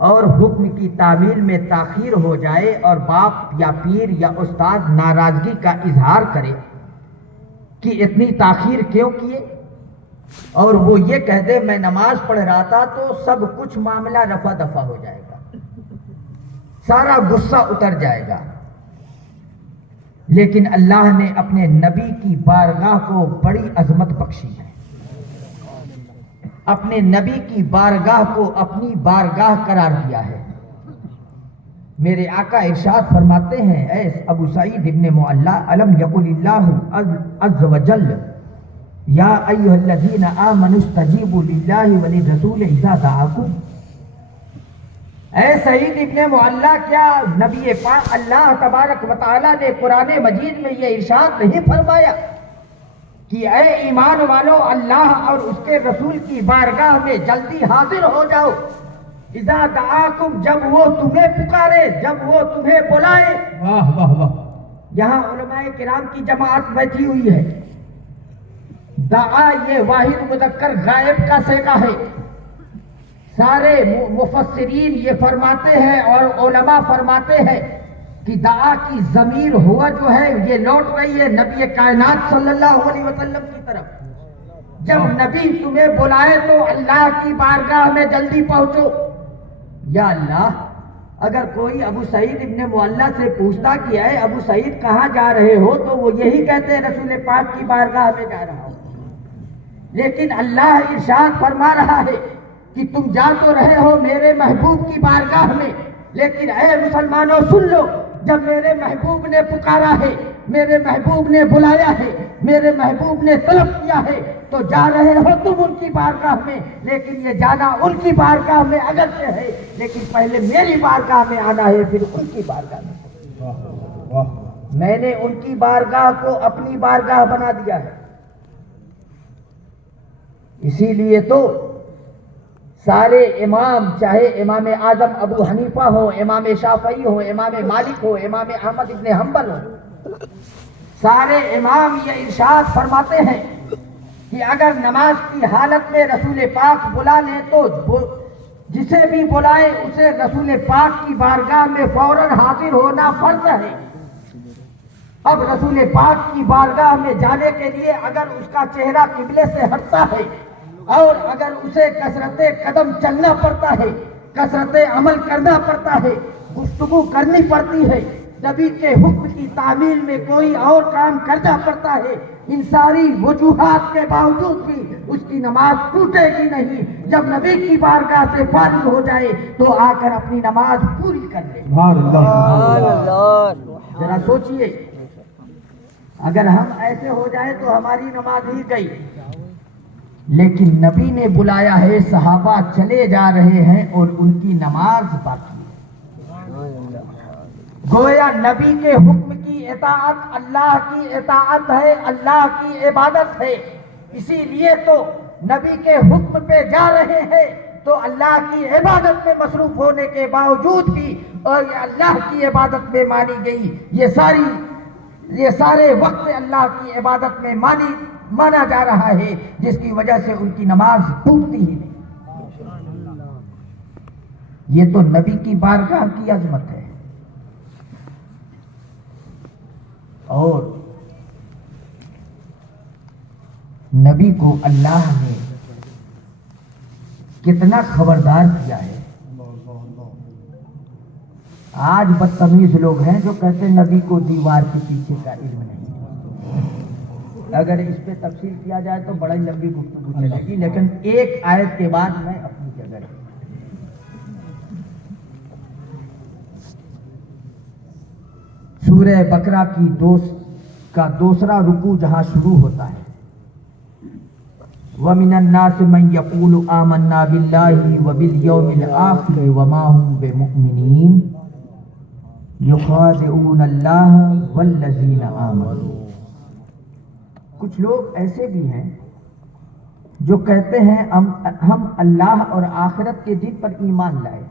اور حکم کی تعمیل میں تاخیر ہو جائے اور باپ یا پیر یا استاد ناراضگی کا اظہار کرے کہ اتنی تاخیر کیوں کیے، اور وہ یہ کہہ دے میں نماز پڑھ رہا تھا، تو سب کچھ معاملہ رفع دفع ہو جائے گا، سارا غصہ اتر جائے گا۔ لیکن اللہ نے اپنے نبی کی بارگاہ کو بڑی عظمت بخشی ہے، اپنے نبی کی بارگاہ کو اپنی بارگاہ قرار دیا ہے۔ میرے آقا ارشاد فرماتے ہیں، اے ابو سعید ابن معلی، الم یقل اللہ عز وجل یا ایھا الذین آمنوا استجیبوا للہ وللرسول اذا دعاکم۔ اے سعید ابن معلی، کیا نبی پاک اللہ تبارک و تعالی نے قرآن مجید میں یہ ارشاد نہیں فرمایا کہ اے ایمان والو اللہ اور اس کے رسول کی بارگاہ میں جلدی حاضر ہو جاؤ، اذا دعاکم، جب وہ تمہیں پکارے، جب وہ تمہیں بلائے۔ واہ واہ واہ! یہاں علماء کرام کی جماعت بیٹھی ہوئی ہے۔ دعا یہ واحد مذکر غائب کا صیغہ ہے۔ سارے مفسرین یہ فرماتے ہیں اور علماء فرماتے ہیں کہ دعا کی ضمیر ہوا جو ہے یہ لوٹ رہی ہے نبی کائنات صلی اللہ علیہ وسلم کی طرف۔ جب نبی تمہیں بلائے تو اللہ کی بارگاہ میں جلدی پہنچو۔ یا اللہ، اگر کوئی ابو سعید ابن معلی سے پوچھتا کہ اے ابو سعید کہاں جا رہے ہو، تو وہ یہی کہتے ہیں رسول پاک کی بارگاہ میں جا رہا ہوں۔ لیکن اللہ ارشاد فرما رہا ہے کہ تم جا تو رہے ہو میرے محبوب کی بارگاہ میں، لیکن اے مسلمانوں سن لو، جب میرے محبوب نے پکارا ہے، میرے محبوب نے بلایا ہے، میرے محبوب نے طلب کیا ہے، تو جا رہے ہو تم ان کی بارگاہ میں، لیکن یہ جانا ان کی بارگاہ میں اگرچہ ہے، لیکن پہلے میری بارگاہ میں آنا ہے، پھر ان کی بارگاہ میں۔ میں نے ان کی بارگاہ کو اپنی بارگاہ بنا دیا ہے۔ اسی لیے تو سارے امام، چاہے امام اعظم ابو حنیفہ ہو، امام شافعی ہو، امام مالک ہو، امام احمد ابن حنبل ہو، سارے امام یہ ارشاد فرماتے ہیں کہ اگر نماز کی حالت میں رسول پاک بلا لیں تو جسے بھی بلائے اسے رسول پاک کی بارگاہ میں فوراً حاضر ہونا فرض ہے۔ اب رسول پاک کی بارگاہ میں جانے کے لیے اگر اس کا چہرہ قبلے سے ہٹتا ہے اور اگر اسے کثرت قدم چلنا پڑتا ہے، کثرت عمل کرنا پڑتا ہے، گفتگو کرنی پڑتی ہے، نبی کے حکم کی تعمیل میں کوئی اور کام کرنا پڑتا ہے، ان ساری وجوہات کے باوجود بھی اس کی نماز ٹوٹے گی نہیں۔ جب نبی کی بارگاہ سے فارغ ہو جائے تو آ کر اپنی نماز پوری کر لے۔ ذرا سوچئے، اگر ہم ایسے ہو جائے تو ہماری نماز ہی گئی، لیکن نبی نے بلایا ہے، صحابہ چلے جا رہے ہیں اور ان کی نماز باقی ہے۔ گویا نبی کے حکم کی اطاعت اللہ کی اطاعت ہے، اللہ کی عبادت ہے، اسی لیے تو نبی کے حکم پہ جا رہے ہیں تو اللہ کی عبادت میں مصروف ہونے کے باوجود بھی اور اللہ کی عبادت میں مانی گئی، یہ سارے وقت اللہ کی عبادت میں مانا جا رہا ہے، جس کی وجہ سے ان کی نماز ٹوٹتی ہی نہیں۔ یہ تو نبی کی بارگاہ کی عظمت ہے۔ اور نبی کو اللہ نے کتنا خبردار کیا ہے۔ آج بدتمیز لوگ ہیں جو کہتے ہیں نبی کو دیوار کے پیچھے کا علم نہیں۔ اگر اس پہ تفصیل کیا جائے تو بڑا لمبی گفتگو چلے گی، لیکن ایک آیت کے بعد میں اپنی جگہ رہوں۔ سورہ بقرہ کا دوسرا رکوع جہاں شروع ہوتا ہے، وَمِنَ النَّاسِ مَن يَقُولُ آمَنَّا بِاللَّهِ وَبِالْيَوْمِ الْآخِرِ وَمَا هُمْ بِمُؤْمِنِينَ يُخَادِعُونَ اللَّهَ وَالَّذِينَ آمَنُوا۔ کچھ لوگ ایسے بھی ہیں جو کہتے ہیں ہم اللہ اور آخرت کے دن پر ایمان لائے۔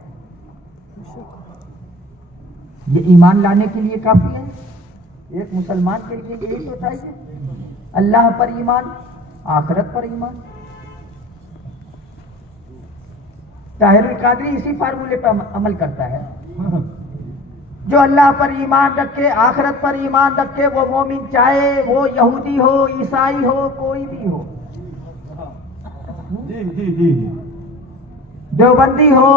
یہ ایمان لانے کے لیے کافی ہے؟ ایک مسلمان کے لیے یہی تو چاہیے، اللہ پر ایمان، آخرت پر ایمان۔ طاہر القادری اسی فارمولے پر عمل کرتا ہے، جو اللہ پر ایمان رکھے، آخرت پر ایمان رکھے، وہ مومن، چاہے وہ یہودی ہو، عیسائی ہو، کوئی بھی ہو، دیوبندی ہو،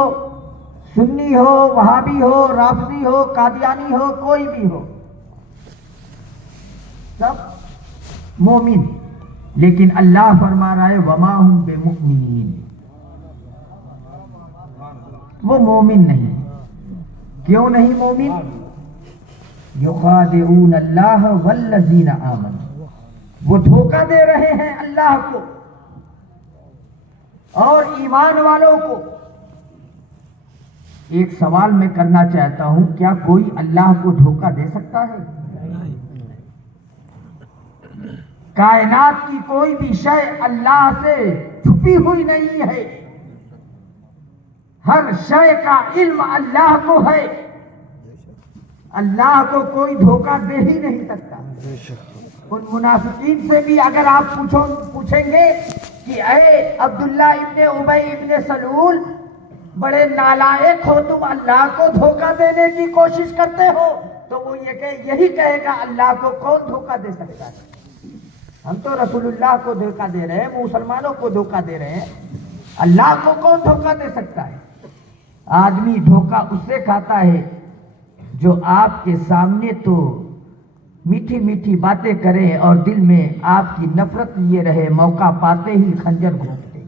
سنی ہو، وہابی ہو، رافضی ہو، قادیانی ہو، کوئی بھی ہو، سب مومن۔ لیکن اللہ فرما رہا ہے وما ہم بمؤمنین، وہ مومن نہیں۔ کیوں نہیں مومن؟ یخادعون اللہ والذین آمنوا، وہ دھوکہ دے رہے ہیں اللہ کو اور ایمان والوں کو۔ ایک سوال میں کرنا چاہتا ہوں، کیا کوئی اللہ کو دھوکہ دے سکتا ہے؟ کائنات کی کوئی بھی شے اللہ سے چھپی ہوئی نہیں ہے، ہر شے کا علم اللہ کو ہے، اللہ کو کوئی دھوکہ دے ہی نہیں سکتا۔ ان منافقین سے بھی اگر آپ پوچھیں گے کہ اے عبداللہ ابن ابی ابن سلول، بڑے نالائق ہو، تم اللہ کو دھوکہ دینے کی کوشش کرتے ہو، تو وہ یہی کہے گا اللہ کو کون دھوکہ دے سکتا ہے؟ ہم تو رسول اللہ کو دھوکہ دے رہے ہیں، مسلمانوں کو دھوکہ دے رہے ہیں، اللہ کو کون دھوکہ دے سکتا ہے؟ آدمی دھوکہ اس سے کھاتا ہے جو آپ کے سامنے تو میٹھی میٹھی باتیں کرے اور دل میں آپ کی نفرت لیے رہے، موقع پاتے ہی خنجر گھونپتے،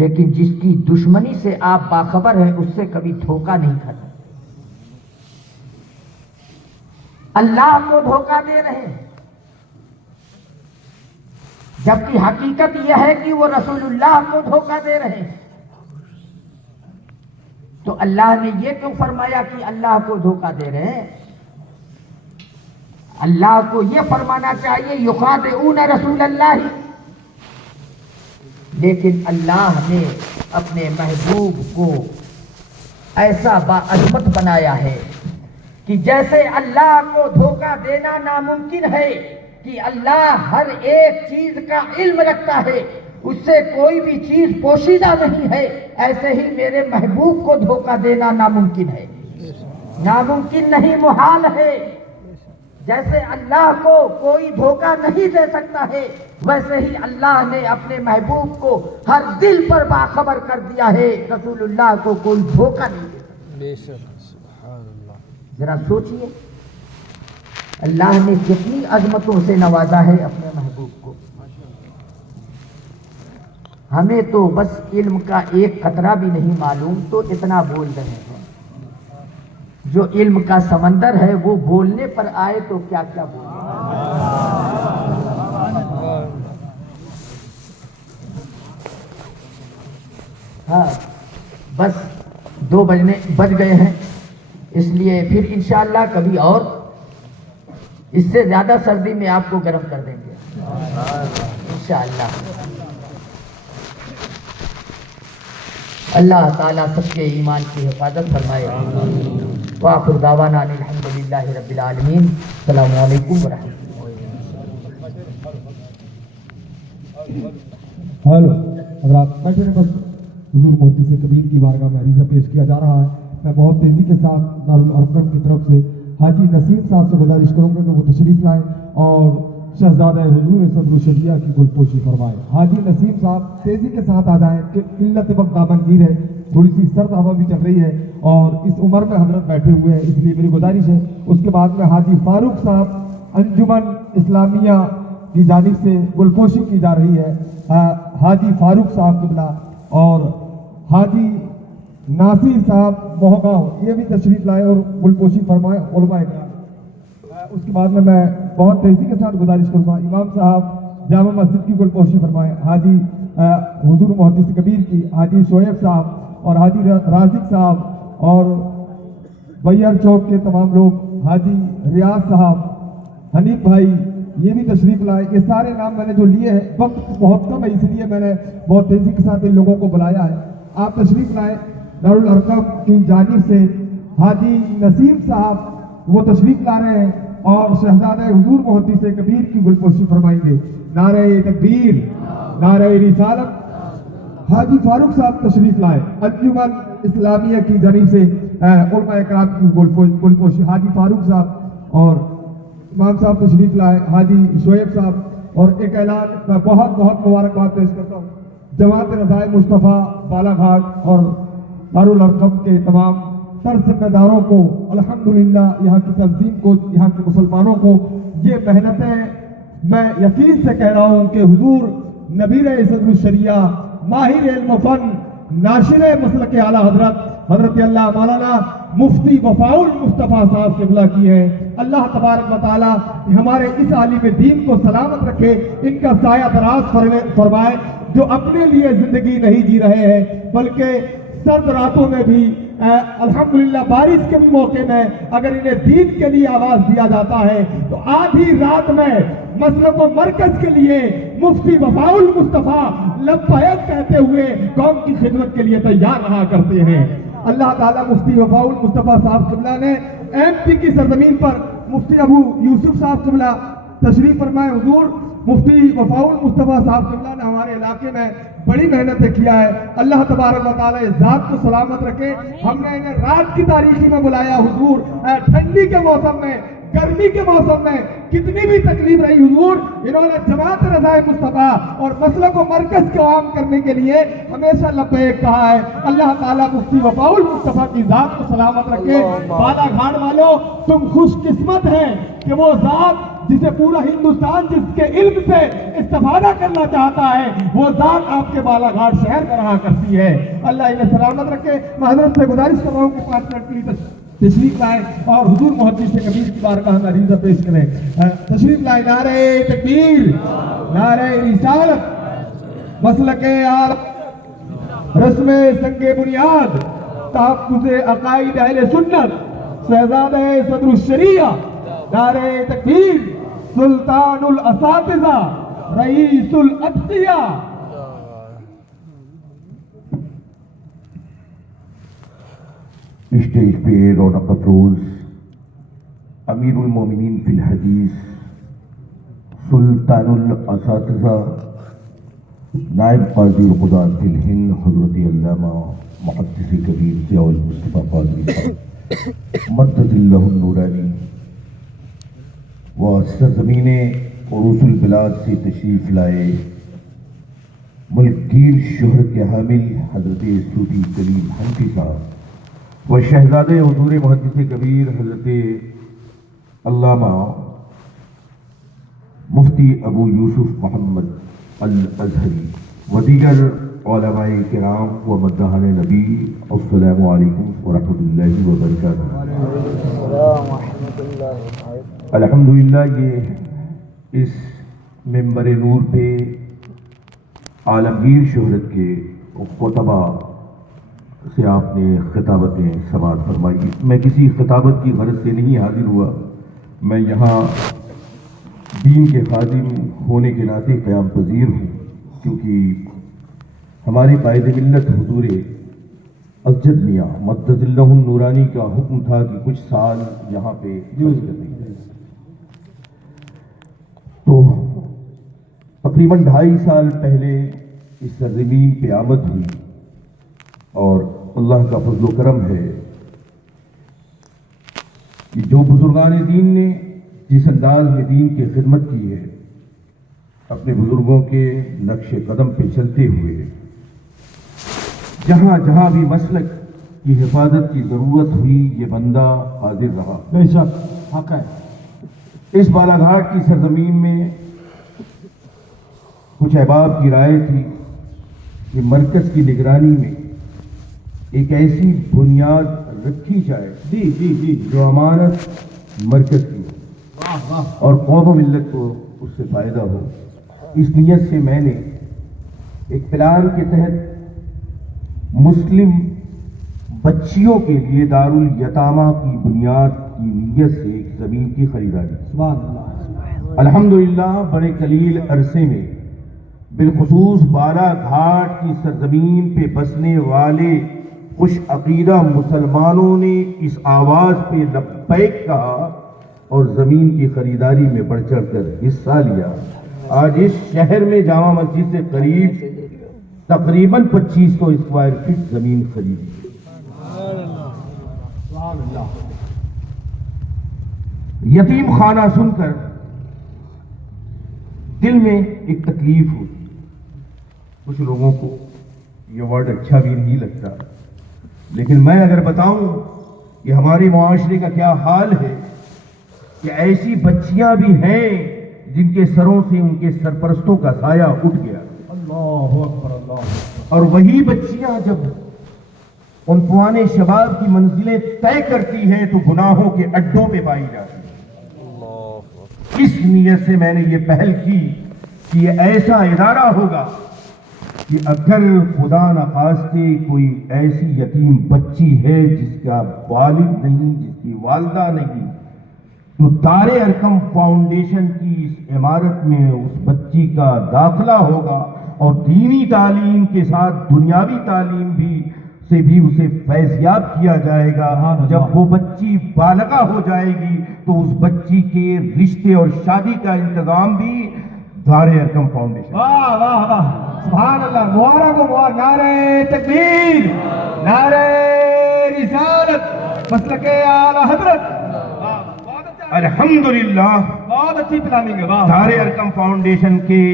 لیکن جس کی دشمنی سے آپ باخبر ہیں اس سے کبھی دھوکہ نہیں کھاتا۔ اللہ کو دھوکہ دے رہے ہیں، جبکہ حقیقت یہ ہے کہ وہ رسول اللہ کو دھوکہ دے رہے ہیں۔ تو اللہ نے یہ کیوں فرمایا کہ اللہ کو دھوکہ دے رہے ہیں؟ اللہ کو یہ فرمانا چاہیے یخادعون رسول اللہ، لیکن اللہ نے اپنے محبوب کو ایسا باعظمت بنایا ہے کہ جیسے اللہ کو دھوکہ دینا ناممکن ہے کہ اللہ ہر ایک چیز کا علم رکھتا ہے، اس سے کوئی بھی چیز پوشیدہ نہیں ہے، ایسے ہی میرے محبوب کو دھوکہ دینا ناممکن ہے۔ ناممکن نہیں، محال ہے۔ جیسے اللہ کو کوئی دھوکہ نہیں دے سکتا ہے، ویسے ہی اللہ نے اپنے محبوب کو ہر دل پر باخبر کر دیا ہے، رسول اللہ کو کوئی دھوکہ نہیں دے سکتا۔ بے شک، سبحان اللہ۔ ذرا سوچئے اللہ نے کتنی عظمتوں سے نوازا ہے اپنے محبوب کو۔ ہمیں تو بس علم کا ایک قطرہ بھی نہیں معلوم تو اتنا بول رہے ہیں، جو علم کا سمندر ہے وہ بولنے پر آئے تو کیا کیا بولے۔ ہاں بس 2 بج گئے ہیں، اس لیے پھر انشاءاللہ کبھی اور اس سے زیادہ سردی میں آپ کو گرم کر دیں گے انشاءاللہ۔ اللہ تعالیٰ سب کے ایمان کی حفاظت فرمائے۔ وآخر دعوانا ان الحمدللہ رب العالمین۔ السلام علیکم ورحمۃ اللہ۔ ہیلو حضرات، میں بس حضور محدث سے کبیر کی بارگاہ میں عریضہ پیش کیا جا رہا ہے۔ میں بہت تیزی کے ساتھ دارالارقم کی طرف سے حاجی نسیم صاحب سے گزارش کروں گا کہ وہ تشریف لائیں اور شہزادہ حضور صدر الشریعہ کی گلپوشی فرمائے۔ حاجی نسیم صاحب تیزی کے ساتھ آ جائیں کہ قلت وقت دامنگیر ہے، تھوڑی سی سرد ہوا بھی چل رہی ہے اور اس عمر میں حضرت بیٹھے ہوئے ہیں، اس لیے میری گزارش ہے۔ اس کے بعد میں حاجی فاروق صاحب انجمن اسلامیہ کی جانب سے گلپوشی کی جا رہی ہے، حاجی فاروق صاحب قبلہ اور حاجی ناصر صاحب موہگاؤں، یہ بھی تشریف لائے اور گلپوشی فرمائے علماء اکرام۔ اس کے بعد میں بہت تیزی کے ساتھ گزارش کروں گا امام صاحب جامع مسجد کی گلپوشی فرمائے، حاجی حضور محدث کبیر کی، حاجی شعیب صاحب اور حاجی رازق صاحب اور بیار چوک کے تمام لوگ، حاجی ریاض صاحب، حنیف بھائی، یہ بھی تشریف لائے۔ یہ سارے نام میں نے جو لیے ہیں، وقت بہت کم ہے اس لیے میں نے بہت تیزی کے ساتھ ان لوگوں کو بلایا ہے۔ آپ تشریف لائیں۔ دارالارقم کی جانب سے حاجی نسیم صاحب وہ تشریف لا رہے ہیں اور شہزادہ حضور محدث کبیر کی گلپوشی فرمائیں گے۔ نعرہ تکبیر، نعرہ رسالت۔ حاجی فاروق صاحب تشریف لائے، انجمن اسلامیہ کی جانب سے علماء اکرام کی گلپوشی، حاجی فاروق صاحب اور امام صاحب تشریف لائے، حاجی شعیب صاحب۔ اور ایک اعلان میں بہت بہت مبارکباد پیش کرتا ہوں جماعت رضائے مصطفیٰ بالا گھاٹ اور دارالارقم کے تمام تر ذمہ داروں کو، الحمدللہ یہاں کی تنظیم کو، یہاں کے مسلمانوں کو۔ یہ محنتیں میں یقین سے کہہ رہا ہوں کہ حضور نبیر صدر الشریعہ، ماہر علم و فن، ناشر مسلک اعلیٰ حضرت اللہ مولانا مفتی وفاء المصطفیٰ صاحب قبلہ کی ہے۔ اللہ تبارک و تعالیٰ ہمارے اس عالم دین کو سلامت رکھے، ان کا سایہ دراز فرمائے، جو اپنے لیے زندگی نہیں جی رہے ہیں بلکہ سرد راتوں میں بھی الحمدللہ بارش کے بھی موقع میں اگر انہیں دین کے لیے آواز دیا جاتا ہے تو آدھی رات میں مسلک و مرکز کے لیے مفتی وفاء المصطفیٰ لبیک کہتے ہوئے قوم کی خدمت کے لیے تیار رہا کرتے ہیں۔ اللہ تعالیٰ مفتی وفاء المصطفیٰ صاحب قبلہ نے MP کی سرزمین پر مفتی ابو یوسف صاحب قبلہ تشریف فرمائے۔ حضور مفتی وفاء المصطفیٰ صاحب قبلہ نے ہمارے علاقے میں بڑی محنت کیا ہے، اللہ تبارک و تعالیٰ اس ذات کو سلامت رکھے۔ ہم نے انہیں رات کی تاریخی میں بلایا حضور، ٹھنڈی کے موسم میں، گرمی کے موسم میں کتنی بھی تکلیف رہی حضور، انہوں نے جماعت رضائے مصطفیٰ اور مسلک و مرکز کو عام کرنے کے لیے ہمیشہ لبیک کہا ہے۔ اللہ تعالیٰ مفتی وفاء المصطفیٰ کی ذات کو سلامت رکھے۔ بالا گھاٹ والوں، تم خوش قسمت ہیں کہ وہ ذات جسے پورا ہندوستان جس کے علم سے استفادہ کرنا چاہتا ہے، وہ ذات آپ کے بالا گھاٹ شہر میں رہا کرتی ہے۔ اللہ انہیں سلامت رکھے۔ میں حضرت سے گزارش کر رہا ہوں کہ 5 منٹ کے لیے تشریف لائیں اور حضور محدث کبیر کی بارگاہ میں عریضہ پیش کریں۔ تشریف لائیں۔ نعرہ تکبیر، نعرہ رسالت، مسلک اعلیٰ، رسم سنگ بنیاد، تحفظ عقائد اہل سنت، شہزادہ صدر الشریعہ، نعرہ تکبیر، سلطان الاساتذہ، رئیس الاتقیاء۔ اسٹیج پہ رونق افروز امیر المومنین فی الحدیث، سلطان الاساتذہ، نائب قاضی القضاۃ فی الہند حضرت علامہ محدث کبیر ضیاء المصطفیٰ قادری صاحب مدد اللہ النورانی، و سرزمین عروس البلاد سے تشریف لائے ملک گیر شہرت کے حامل حضرت صوفی کلیم حنفی صاحب و شہزادے حضور محدث کبیر حضرت علامہ مفتی ابو یوسف محمد الازہری و دیگر علماء کرام و مداحان نبی، السلام علیکم ورحمۃ اللہ وبرکاتہ۔ الحمدللہ یہ اس منبر نور پہ عالمگیر شہرت کے خطبہ سے آپ نے خطابتیں سماعت فرمائی۔ میں کسی خطابت کی غرض سے نہیں حاضر ہوا، میں یہاں دین کے خادم ہونے کے ناطے قیام پذیر ہوں، کیونکہ ہمارے قائد ملت حضور اسجد میاں مدد اللہ النورانی کا حکم تھا کہ کچھ سال یہاں پہ خرچ کرنے کے، تو تقریباً 2.5 سال پہلے اس سرزمین پہ آمد ہوئی، اور اللہ کا فضل و کرم ہے کہ جو بزرگان دین نے جس انداز میں دین کی خدمت کی ہے، اپنے بزرگوں کے نقش قدم پہ چلتے ہوئے جہاں جہاں بھی مسلک کی حفاظت کی ضرورت ہوئی یہ بندہ حاضر رہا۔ بے شک حق ہے۔ اس بالا گھاٹ کی سرزمین میں کچھ احباب کی رائے تھی کہ مرکز کی نگرانی میں ایک ایسی بنیاد رکھی جائے جو امانت مرکز کی ہو اور قوم و ملت کو اس سے فائدہ ہو۔ اس نیت سے میں نے ایک پلان کے تحت مسلم بچیوں کے لیے دارالیتامہ کی بنیاد کی نیت سے ایک زمین کی خریداری۔ الحمدللہ بڑے قلیل عرصے میں بالخصوص بالا گھاٹ کی سرزمین پہ بسنے والے خوش عقیدہ مسلمانوں نے اس آواز پہ لبیک کہا اور زمین کی خریداری میں بڑھ چڑھ کر حصہ لیا۔ آج اس شہر میں جامع مسجد سے قریب تقریباً 2500 اسکوائر فٹ زمین خریدی۔ یتیم خانہ سن کر دل میں ایک تکلیف ہوئی، کچھ لوگوں کو یہ ورڈ اچھا بھی نہیں لگتا، لیکن میں اگر بتاؤں کہ ہمارے معاشرے کا کیا حال ہے کہ ایسی بچیاں بھی ہیں جن کے سروں سے ان کے سرپرستوں کا سایہ اٹھ گیا۔ اللہ اکبر اللہ۔ اور وہی بچیاں جب عنفوان شباب کی منزلیں طے کرتی ہیں تو گناہوں کے اڈوں پہ پائی جاتی ہیں۔ اس نیت سے میں نے یہ پہل کی کہ یہ ایسا ادارہ ہوگا کہ اگر خدا نخواستے کوئی ایسی یتیم بچی ہے جس کا والد نہیں، جس کی والدہ نہیں، تو دار ارقم فاؤنڈیشن کی اس عمارت میں اس بچی کا داخلہ ہوگا اور دینی تعلیم کے ساتھ دنیاوی تعلیم سے بھی اسے فیضیاب کیا جائے گا۔ جب وہ بچی بالغہ ہو جائے گی تو اس بچی کے رشتے اور شادی کا انتظام بھی دار ارقم فاؤنڈیشن۔ واہ واہ واہ، سبحان اللہ، مبارک و مبارک، نعرہ تکبیر، نعرہ رسالت، مسلک اعلی حضرت۔ الحمدللہ بہت اچھی پلاننگ ہے۔ دار ارقم فاؤنڈیشن کے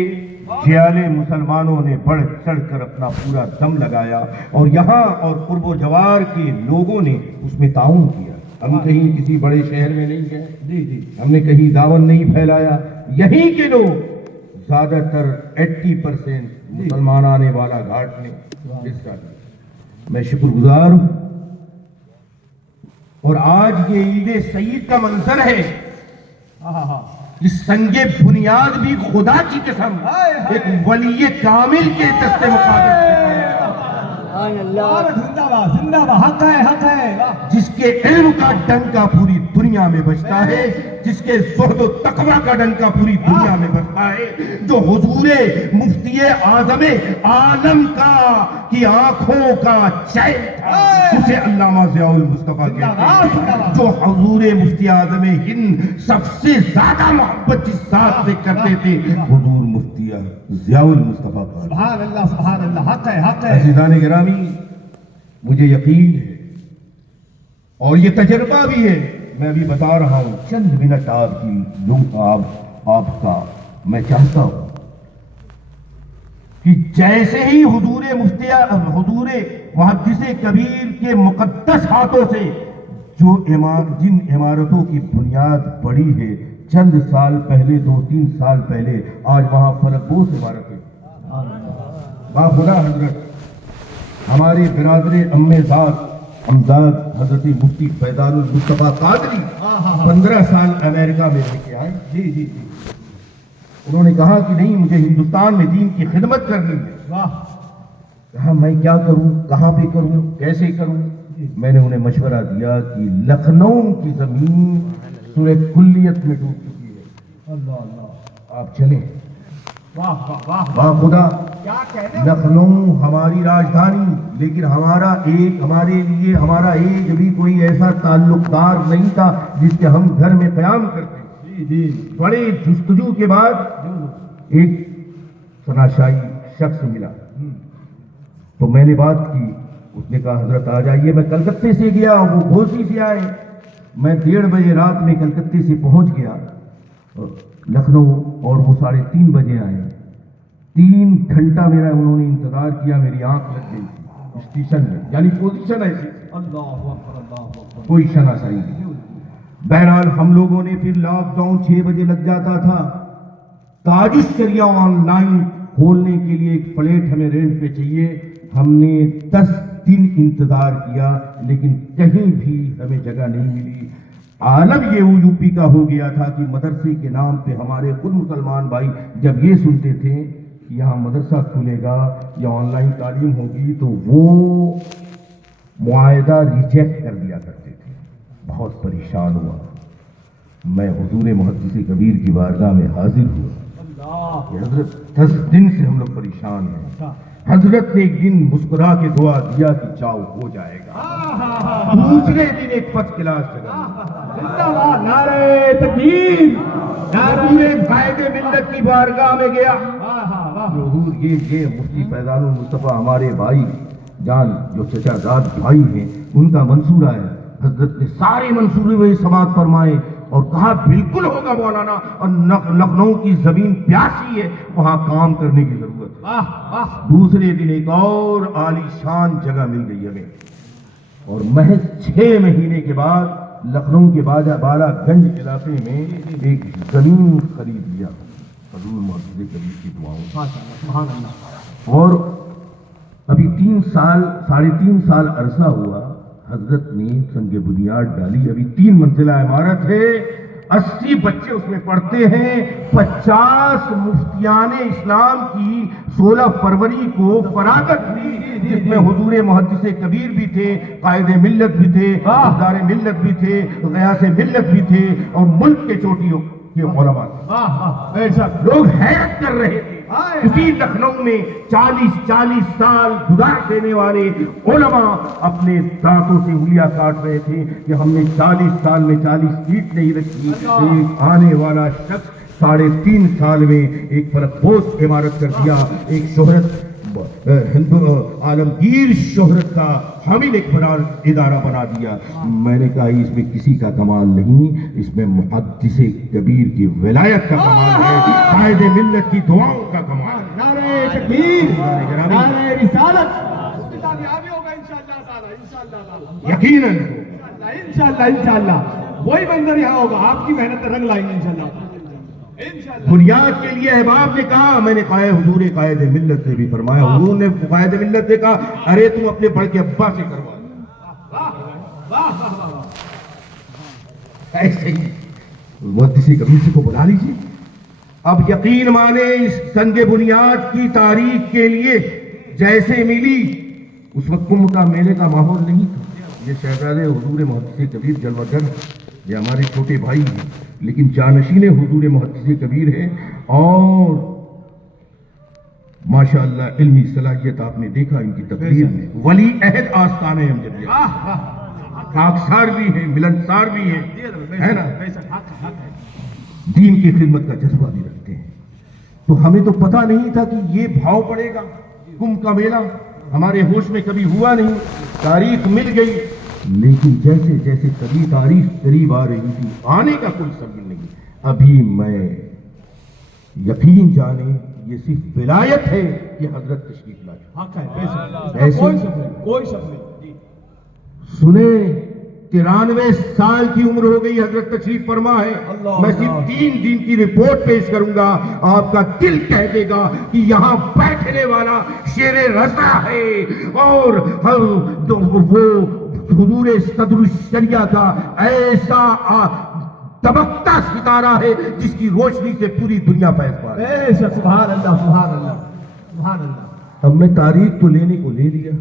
جیالے مسلمانوں نے بڑھ چڑھ کر اپنا پورا دم لگایا اور یہاں اور قرب و جوار کے لوگوں نے اس میں تعاون کیا۔ ہم کہیں کسی بڑے شہر میں نہیں گئے، ہم نے کہیں دعوت نہیں پھیلایا، یہیں کے لوگ زیادہ تر 80% مسلمان آنے والا گھاٹ نے حصہ لیا۔ میں شکر گزار ہوں، اور آج یہ عید سعید کا منظر ہے، اس سنگ بنیاد بھی خدا کی قسم ایک ولی کامل کے دست مقابل زندہ باد، زندہ باد، حق ہے، حق ہے۔ جس کے علم کا ڈنکا پوری دنیا میں بجتا ہے، جس کے زہد و تقوی کا ڈنکا پوری دنیا میں بجتا ہے، جو حضور مفتی اعظم عالم کی آنکھوں کا چین تھا، اسے علامہ ضیاء المصطفیٰ کہتے ہیں، جو حضور مفتی اعظم ہند سب سے زیادہ محبت جس ذات سے کرتے تھے، حضور مفتی ضیاء المصطفیٰ۔ سبحان اللہ، سبحان اللہ، حق ہے، حق ہے۔ عزیزان گرامی، مجھے یقین ہے اور یہ تجربہ بھی ہے میں ابھی بتا رہا ہوں، چند منٹ آپ کی لوں آپ کا میں چاہتا ہوں کہ جیسے ہی حضور محدث کبیر کے مقدس ہاتھوں سے جن عمارتوں کی بنیاد پڑی ہے چند سال پہلے، 2-3 سال پہلے، آج وہاں فلک بوس عمارت ہے۔ باخدا حضرت ہمارے برادر امزاد حضرت مفتی فیضان المصطفیٰ قادری 15 سال امریکہ میں رہ کے آئے۔ جی انہوں نے کہا کہ نہیں، مجھے ہندوستان میں دین کی خدمت کرنی ہے۔ کہا میں کیا کروں، کہاں پہ کروں، کیسے کروں؟ میں نے انہیں مشورہ دیا کہ لکھنؤ کی زمین سورہ کلیت میں ڈوب چکی ہے، آپ چلیں۔ واہ خدا، لکھنؤ ہماری راجدھانی، لیکن ہمارے لیے ہمارا ایک بھی کوئی ایسا تعلقدار نہیں تھا جس کے ہم گھر میں قیام کرتے۔ بڑے جستجو کے بعد ایک شناسائی شخص ملا، تو میں نے بات کی، اس نے کہا حضرت آ جائیے۔ میں کلکتے سے گیا، وہ گھوسی سے آئے، میں 1:30 بجے رات میں کلکتے سے پہنچ گیا لکھنؤ، اور وہ 3:30 بجے آئے۔ 3 گھنٹہ میرا انہوں نے انتظار کیا، میری آنکھ لگ گئی تھی اسٹیشن میں، یعنی پوزیشن ایسی، کوئی شناسائی نہیں۔ بہرحال ہم لوگوں نے پھر لاک ڈاؤن 6 بجے لگ جاتا تھا، تاج الشریعہ آن لائن کھولنے کے لیے ایک فلیٹ ہمیں رینٹ پہ چاہیے۔ ہم نے 10 دن انتظار کیا، لیکن کہیں بھی ہمیں جگہ نہیں ملی۔ عالم یہ یو پی کا ہو گیا تھا کہ مدرسے کے نام پہ ہمارے خود مسلمان بھائی جب یہ سنتے تھے کہ یہاں مدرسہ کھلے گا یا آن لائن تعلیم ہوگی تو وہ معاہدہ ریجیکٹ کر دیا کرتے تھے۔ بہت پریشان ہوا، میں حضور محدث کبیر کی بارگاہ میں حاضر ہوا کہ حضرت 10 دن سے ہم لوگ پریشان ہیں۔ حضرت نے ایک دن مسکرا کے دعا دیا کہ چاؤ ہو جائے گا۔ دوسرے دن ایک فرسٹ کلاس جگہ، نعرہ تکبیر، نعرہ قائد ملت کی بارگاہ میں گیا۔ حضور یہ مفتی فیضان المصطفیٰ ہمارے بھائی جان جو چچا زاد بھائی ہیں، ان کا منصورہ ہے۔ حضرت نے سارے منصورے میں سماعت فرمائے اور کہا بالکل ہوگا مولانا، اور لکھنؤ کی زمین پیاسی ہے، وہاں کام کرنے کی ضرورت ہے۔ دوسرے دن ایک اور عالی شان جگہ مل گئی ہمیں، اور محض 6 مہینے کے بعد لکھنؤ کے بالا گنج علاقے میں ایک زمین خرید لیا حضور محدث کبیر کی دعاؤں۔ اور ابھی 3.5 سال عرصہ ہوا، حضرت نے سنگ بنیاد ڈالی۔ ابھی 3 منزلہ عمارت ہے، 80 بچے اس میں پڑھتے ہیں۔ 50 مفتیان اسلام کی 16 فروری کو فراغت ہوئی، جس میں حضور محدث کبیر بھی تھے، قائد ملت بھی تھے، حفظار ملت بھی تھے، غیاث ملت بھی تھے، اور ملک کے چوٹیوں کے علماء لوگ حیرت کر رہے تھے۔ اسی لکھنؤ میں 40 سال گزار دینے والے علماء اپنے دانتوں سے انگلیاں کاٹ رہے تھے کہ ہم نے 40 سال میں 40 سیٹ نہیں رکھی۔ ایک آنے والا شخص 3.5 سال میں ایک فلک بوس عمارت کر دیا، ایک شہرت ہندو عالمگیر شہرت کا حامل ایک ادارہ بنا دیا۔ میں نے کہا اس میں کسی کا کمال نہیں، اس میں محدث کبیر کی ولایت کا کمال ہے، قائد ملت کی دعاؤں کا کمال ہے۔ نعرہ تکبیر، نعرہ رسالت، کامیابی ہوگا انشاءاللہ تعالی، انشاءاللہ تعالی، یقیناً انشاءاللہ وہی منظر یہاں ہوگا، آپ کی محنت رنگ لائیں گے انشاءاللہ۔ بنیاد کے لیے احباب نے کہا، میں نے حضور قائد ملت نے بھی فرمایا، حضور نے قائد ملت نے کہا ارے تم اپنے بڑھ کے ابا سے کروا، ایسے ہی محدث کبیر کو بلا لیجیے۔ اب یقین مانے اس سنگ بنیاد کی تاریخ کے لیے جیسے ملی، اس وقت کمبھ کا میلے کا ماحول نہیں تھا۔ یہ شہزادے حضور محدث کبیر جلوہ گر، یہ ہمارے چھوٹے بھائی ہیں، لیکن جانشین حضور محدث کبیر ہیں، اور ماشاءاللہ علمی صلاحیت آپ نے دیکھا ان کی تقریر میں۔ ولی عہد آستانِ امجدیہ، خاکسار بھی ہیں، ملنسار بھی ہیں، ہے نا، دین کی خدمت کا جذبہ بھی رکھتے ہیں۔ تو ہمیں تو پتہ نہیں تھا کہ یہ بھاؤ پڑے گا، کمبھ کا میلہ ہمارے ہوش میں کبھی ہوا نہیں۔ تاریخ مل گئی لیکن جیسے جیسے تاریخ قریب آ رہی تھی آنے کا کوئی صبر نہیں. ابھی میں یقین جانے یہ صرف ولایت ہے کہ حضرت تشریف لا چکے. کوئی شک نہیں. سنیں 93 سال کی عمر ہو گئی حضرت تشریف فرما ہے. میں صرف 3 دن کی رپورٹ پیش کروں گا, آپ کا دل کہہ دے گا کہ یہاں بیٹھنے والا شیر رضا ہے اور وہ حضور صدر الشریعہ کا ایسا دبکتا ستارہ ہے جس کی روشنی سے پوری دنیا فیض پا رہی ہے. سبحان اللہ سبحان اللہ سبحان اللہ. اب میں تاریخ تو لینے کو لے لیا,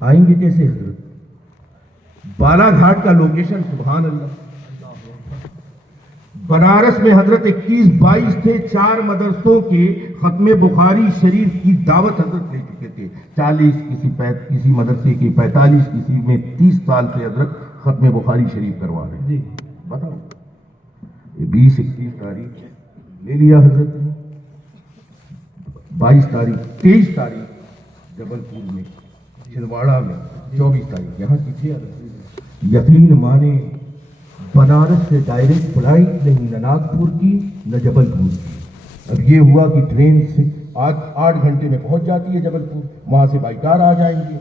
آئیں گے کیسے حضرت؟ بالا گھاٹ کا لوکیشن سبحان اللہ. بنارس میں حضرت 21-22 تھے, 4 مدرسوں کے ختم بخاری شریف کی دعوت حضرت لے چکے تھے. 40 کسی مدرسے کے 45, کسی میں 30 سال سے حضرت ختم بخاری شریف کروا رہے ہیں. بتاؤ 20-21 تاریخ لے لیا حضرت نے, 22 تاریخ 23 تاریخ جبل پور میں, چھندواڑہ میں 24 تاریخ یہاں کی تھی. یقین مانے بنارس سے ڈائریکٹ فلائٹ نہیں, نہ ناگپور کی نہ جبل پور کی. اب یہ ہوا کہ ٹرین سے 8 گھنٹے میں پہنچ جاتی ہے جبل پور, وہاں سے بائی کار آ جائیں گے.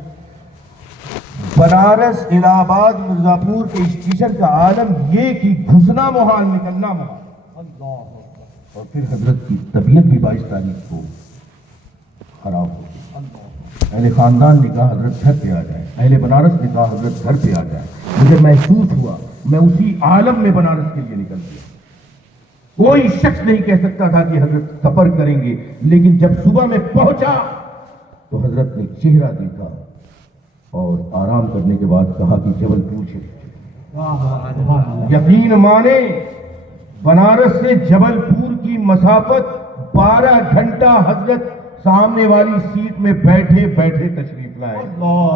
بنارس الہ آباد مرزا پور کے اسٹیشن کا عالم یہ کہ گھسنا محال نکلنا محال. اور پھر حضرت کی طبیعت بھی 22 تاریخ کو خراب ہو گئی. اہل خاندان نے کہا حضرت گھر پہ آ جائے, اہل بنارس نے کہا حضرت گھر پہ آ جائے. مجھے محسوس ہوا میں اسی عالم میں بنارس کے لیے نکل گیا. کوئی شخص نہیں کہہ سکتا تھا کہ حضرت سفر کریں گے, لیکن جب صبح میں پہنچا تو حضرت نے چہرہ دیکھا اور آرام کرنے کے بعد کہا کہ جبل پور شریف. یقین مانے بنارس سے جبل پور کی مسافت 12 گھنٹہ حضرت سامنے والی سیٹ میں بیٹھے بیٹھے تشریف لائے.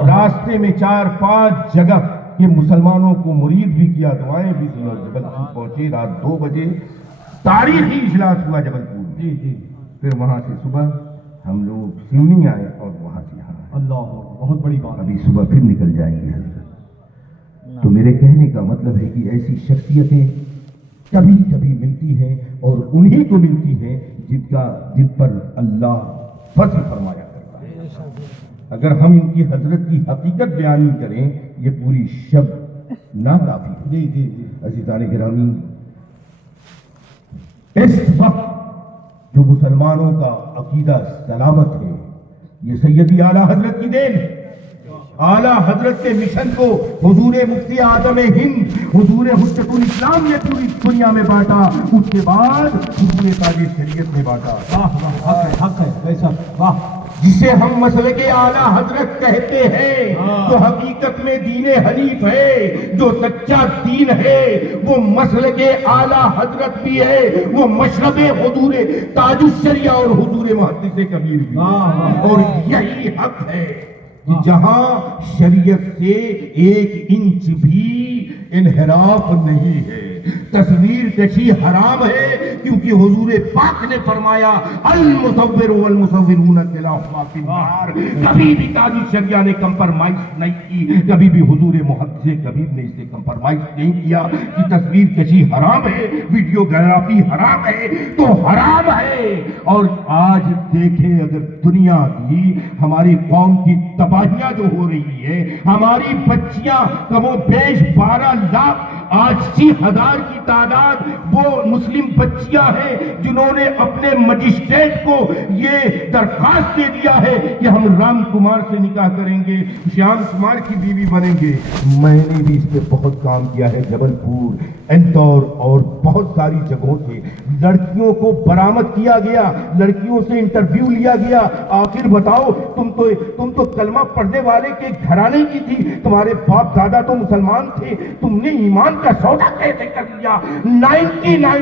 راستے میں 4-5 جگہ کہ مسلمانوں کو مرید بھی کیا, دعائیں بھی کی, اور جبل پور پہنچے. رات 2 بجے تاریخی اجلاس ہوا جبل پور میں. پھر وہاں سے صبح ہم لوگ سیونی آئے اور وہاں سے یہاں آئے. بہت بڑی بات. ابھی صبح پھر نکل جائیں گے حضرت. تو میرے کہنے کا مطلب ہے کہ ایسی شخصیتیں کبھی کبھی ملتی ہیں اور انہی کو ملتی ہیں جن پر اللہ فضل فرمایا کرتا ہے. اگر ہم ان کی حضرت کی حقیقت بیان کریں یہ پوری شب ناکافی ہے. عزیزان گرامی, اس وقت جو مسلمانوں کا عقیدہ سلامت ہے یہ سیدی اعلیٰ حضرت کی دین. اعلیٰ حضرت کے مشن کو حضور مفتی اعظم ہند حضور حجت الاسلام نے پوری دنیا میں بانٹا, اس کے بعد حضور تاج شریعت نے بانٹا. حق ہے ویسا. واہ. جسے ہم مسلک اعلیٰ حضرت کہتے ہیں تو حقیقت میں دین حنیف ہے. جو سچا دین ہے وہ مسلک اعلیٰ حضرت بھی ہے, وہ مشرب حضور تاج الشریعہ اور حضور محدث کبیر بھی. اور یہی حق ہے کہ جہاں شریعت سے 1 انچ بھی انحراف نہیں ہے, تصویر کشی حرام ہے, کیونکہ حضور پاک نے فرمایا المصور والمصورون کلاہما فی النار. کبھی بھی تاج الشریعہ نے کمپرمائز نہیں کی, کبھی بھی حضور محدث کبیر نے اس سے کمپرمائز نہیں کیا کہ تصویر کشی حرام ہے, ویڈیوگرافی حرام ہے تو حرام ہے. اور آج دیکھیں اگر دنیا کی ہماری قوم کی تباہیاں جو ہو رہی ہے, ہماری بچیاں کم و بیش 12 لاکھ 80,000 کی تعداد وہ مسلم بچیاں ہیں جنہوں نے اپنے مجسٹریٹ کو یہ درخواست دے دیا ہے کہ ہم رام کمار سے نکاح کریں گے, شیام کمار کی بیوی بنیں گے. میں نے بھی اس پہ بہت کام کیا ہے, جبل پور, اندور اور بہت ساری جگہوں سے لڑکیوں کو برآمد کیا گیا, لڑکیوں سے انٹرویو لیا گیا. آخر بتاؤ تم تو کلمہ پڑھنے والے کے گھرانے کی تھی, تمہارے باپ دادا تو مسلمان تھے, تم نے ایمان کا سودا کیسے کر لیا؟ 99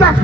10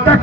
10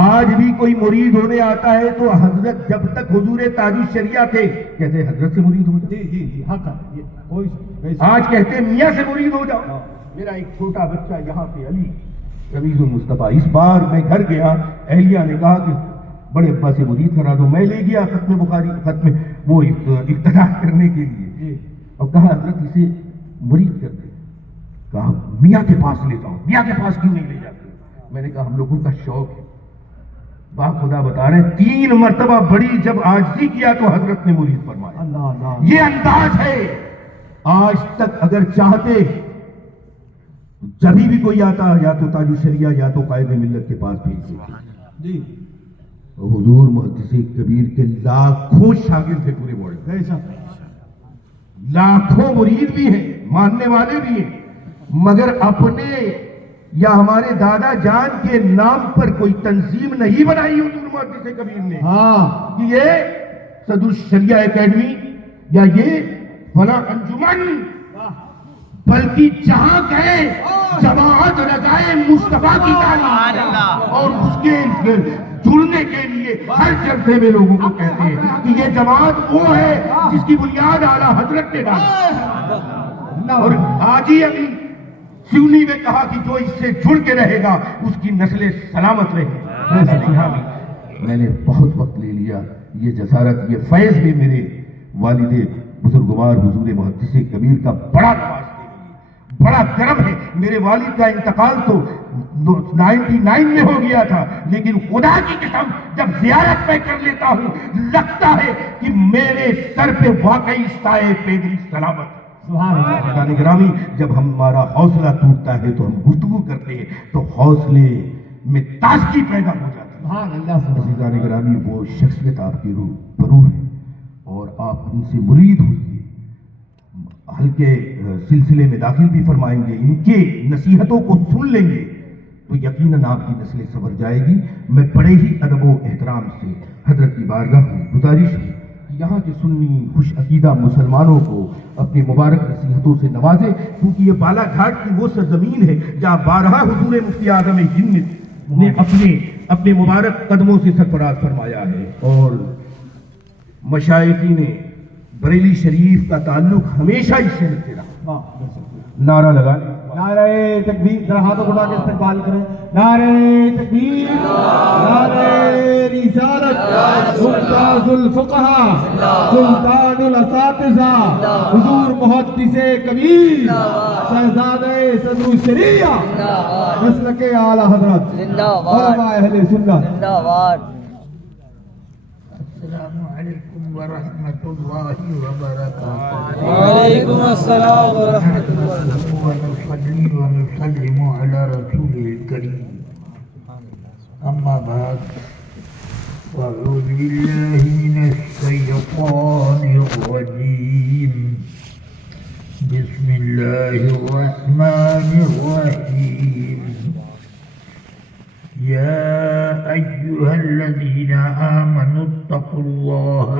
آج بھی کوئی مرید ہونے آتا ہے تو حضرت جب تک حضور تاج الشریعہ تھے کہتے ہیں حضرت سے مرید ہو جاؤ. جی حق ہے. آج کہتے ہیں میاں سے مرید ہو جاؤ. میرا ایک چھوٹا بچہ یہاں پہ علی رمیز المصطفیٰ، اس بار میں گھر گیا، اہلیہ نے کہا کہ بڑے ابا سے مرید کرا دو. میں لے گیا ختم بخاری ختم وہ افتتاح کرنے کے لیے اور کہا حضرت اسے مرید کر دے. کہا میاں کے پاس لے جاؤ. میاں کے پاس کیوں نہیں لے جاتے؟ میں نے کہا ہم لوگوں کا شوق ہے. با خدا بتا رہے 3 مرتبہ بڑی جب عاجزی کیا تو حضرت نے مرید فرمایا. یہ انداز ہے. آج تک اگر چاہتے جبھی بھی کوئی آتا یا تو تاج الشریعہ یا تو قائد ملت کے پاس بھیج دیتے. جی حضور محدث کبیر کے لاکھوں شاگرد تھے پورے ورلڈ میں، لاکھوں مرید بھی ہیں، ماننے والے بھی ہیں، مگر اپنے یا ہمارے دادا جان کے نام پر کوئی تنظیم نہیں بنائی حضور محدث کبیر نے کہ یہ صدر الشریعہ اکیڈمی یا یہ فلاں انجمن، بلکہ جہاں گئے جماعت رضائے مصطفیٰ کی تعلیم اور اس کے جڑنے کے لیے ہر جلسے میں لوگوں کو کہتے ہیں کہ یہ جماعت وہ ہے جس کی بنیاد اعلیٰ حضرت نے ڈالی. اور آج ہی ابھی سیونی میں کہا کہ جو اس سے جڑ کے رہے گا اس کی نسلیں سلامت رہے گی. میں نے بہت وقت لے لیا. یہ جسارت، یہ فیض بھی میرے والد بزرگوار حضور محدث کبیر کا بڑا نوازنے کے لیے بڑا کرم ہے. میرے والد کا انتقال تو 99 میں ہو گیا تھا، لیکن خدا کی قسم جب زیارت میں کر لیتا ہوں لگتا ہے کہ میرے سر پہ واقعی سائے پیدری سلامت. گرامی، جب ہمارا حوصلہ ٹوٹتا ہے تو ہم گفتگو کرتے ہیں تو حوصلے میں تازگی پیدا ہو جاتی ہے. گرامی، وہ شخصیت آپ کی روح برو ہے اور آپ ان سے مرید ہوئیے. ہلکے سلسلے میں داخل بھی فرمائیں گے، ان کے نصیحتوں کو سن لیں گے تو یقیناً آپ کی نسلیں سنور جائے گی. میں بڑے ہی ادب و احترام سے حضرت کی بارگاہ میں گزارش ہے یہاں کے سنی خوش عقیدہ مسلمانوں کو اپنی مبارک نصیحتوں سے نوازے، کیونکہ یہ بالا گھاٹ کی وہ سرزمین ہے جہاں بارہا حضور مفتی اعظم ہند نے اپنے مبارک قدموں سے سرفراز فرمایا ہے. اور مشائخین بریلی شریف کا تعلق ہمیشہ اس سے رکھتے رہا. نعرہ لگا نعرہ تکبیر، ذرا ہاتھوں اٹھا کے استقبال کریں. نعرہ تکبیر، نعرہ رسالت، استاذ الفقہا، سلطان الاساتذہ حضور محدث کبیر شہزادہ صدر الشریعہ مسلک اعلی حضرت علماء اہل سنت. السلام علیکم ورحمۃ اللہ وبرکاتہ. وعلیکم السلام ورحمۃ اللہ. ونصلي ونسلم على رسوله الكريم. أما بعد، أعوذ بالله من الشيطان الرجيم. بسم الله الرحمن الرحيم. يا أيها الذين آمنوا اتقوا الله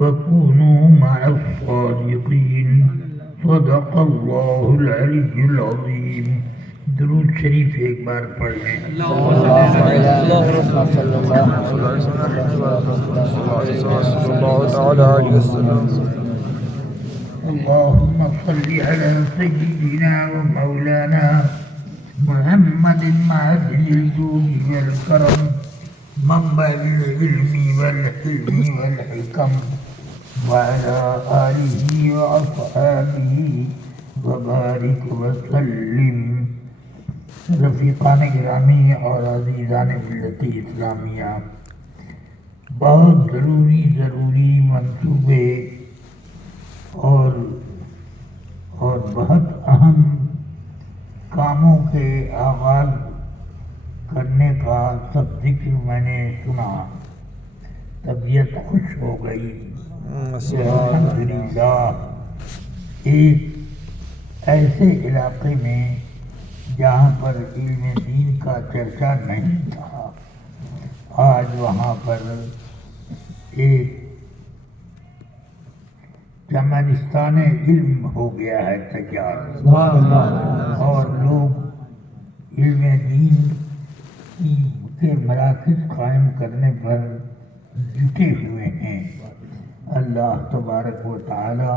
وكونوا مع الصادقين. صدق الله العلي العظيم. درود شریف ایک بار پڑھ لیں. اللهم صل على سيدنا ومولانا محمد معدن الجود والكرم منبع العلم والحلم والحكم وعلى آله وأصحابه وبارك وسلم. رفیقان گرامی اور عزیزان ملت اسلامیہ، بہت ضروری منصوبے اور بہت اہم کاموں کے آغاز کرنے کا سب ذکر میں نے سنا. طبیعت خوش ہو گئی. الحمدللہ ایک ایسے علاقے میں جہاں پر علم دین کا چرچا نہیں تھا، آج وہاں پر ایک چمنستان علم ہو گیا ہے تیار، اور لوگ علم دین کے مراکز قائم کرنے پر جٹے ہوئے ہیں۔ اللہ تبارک و تعالی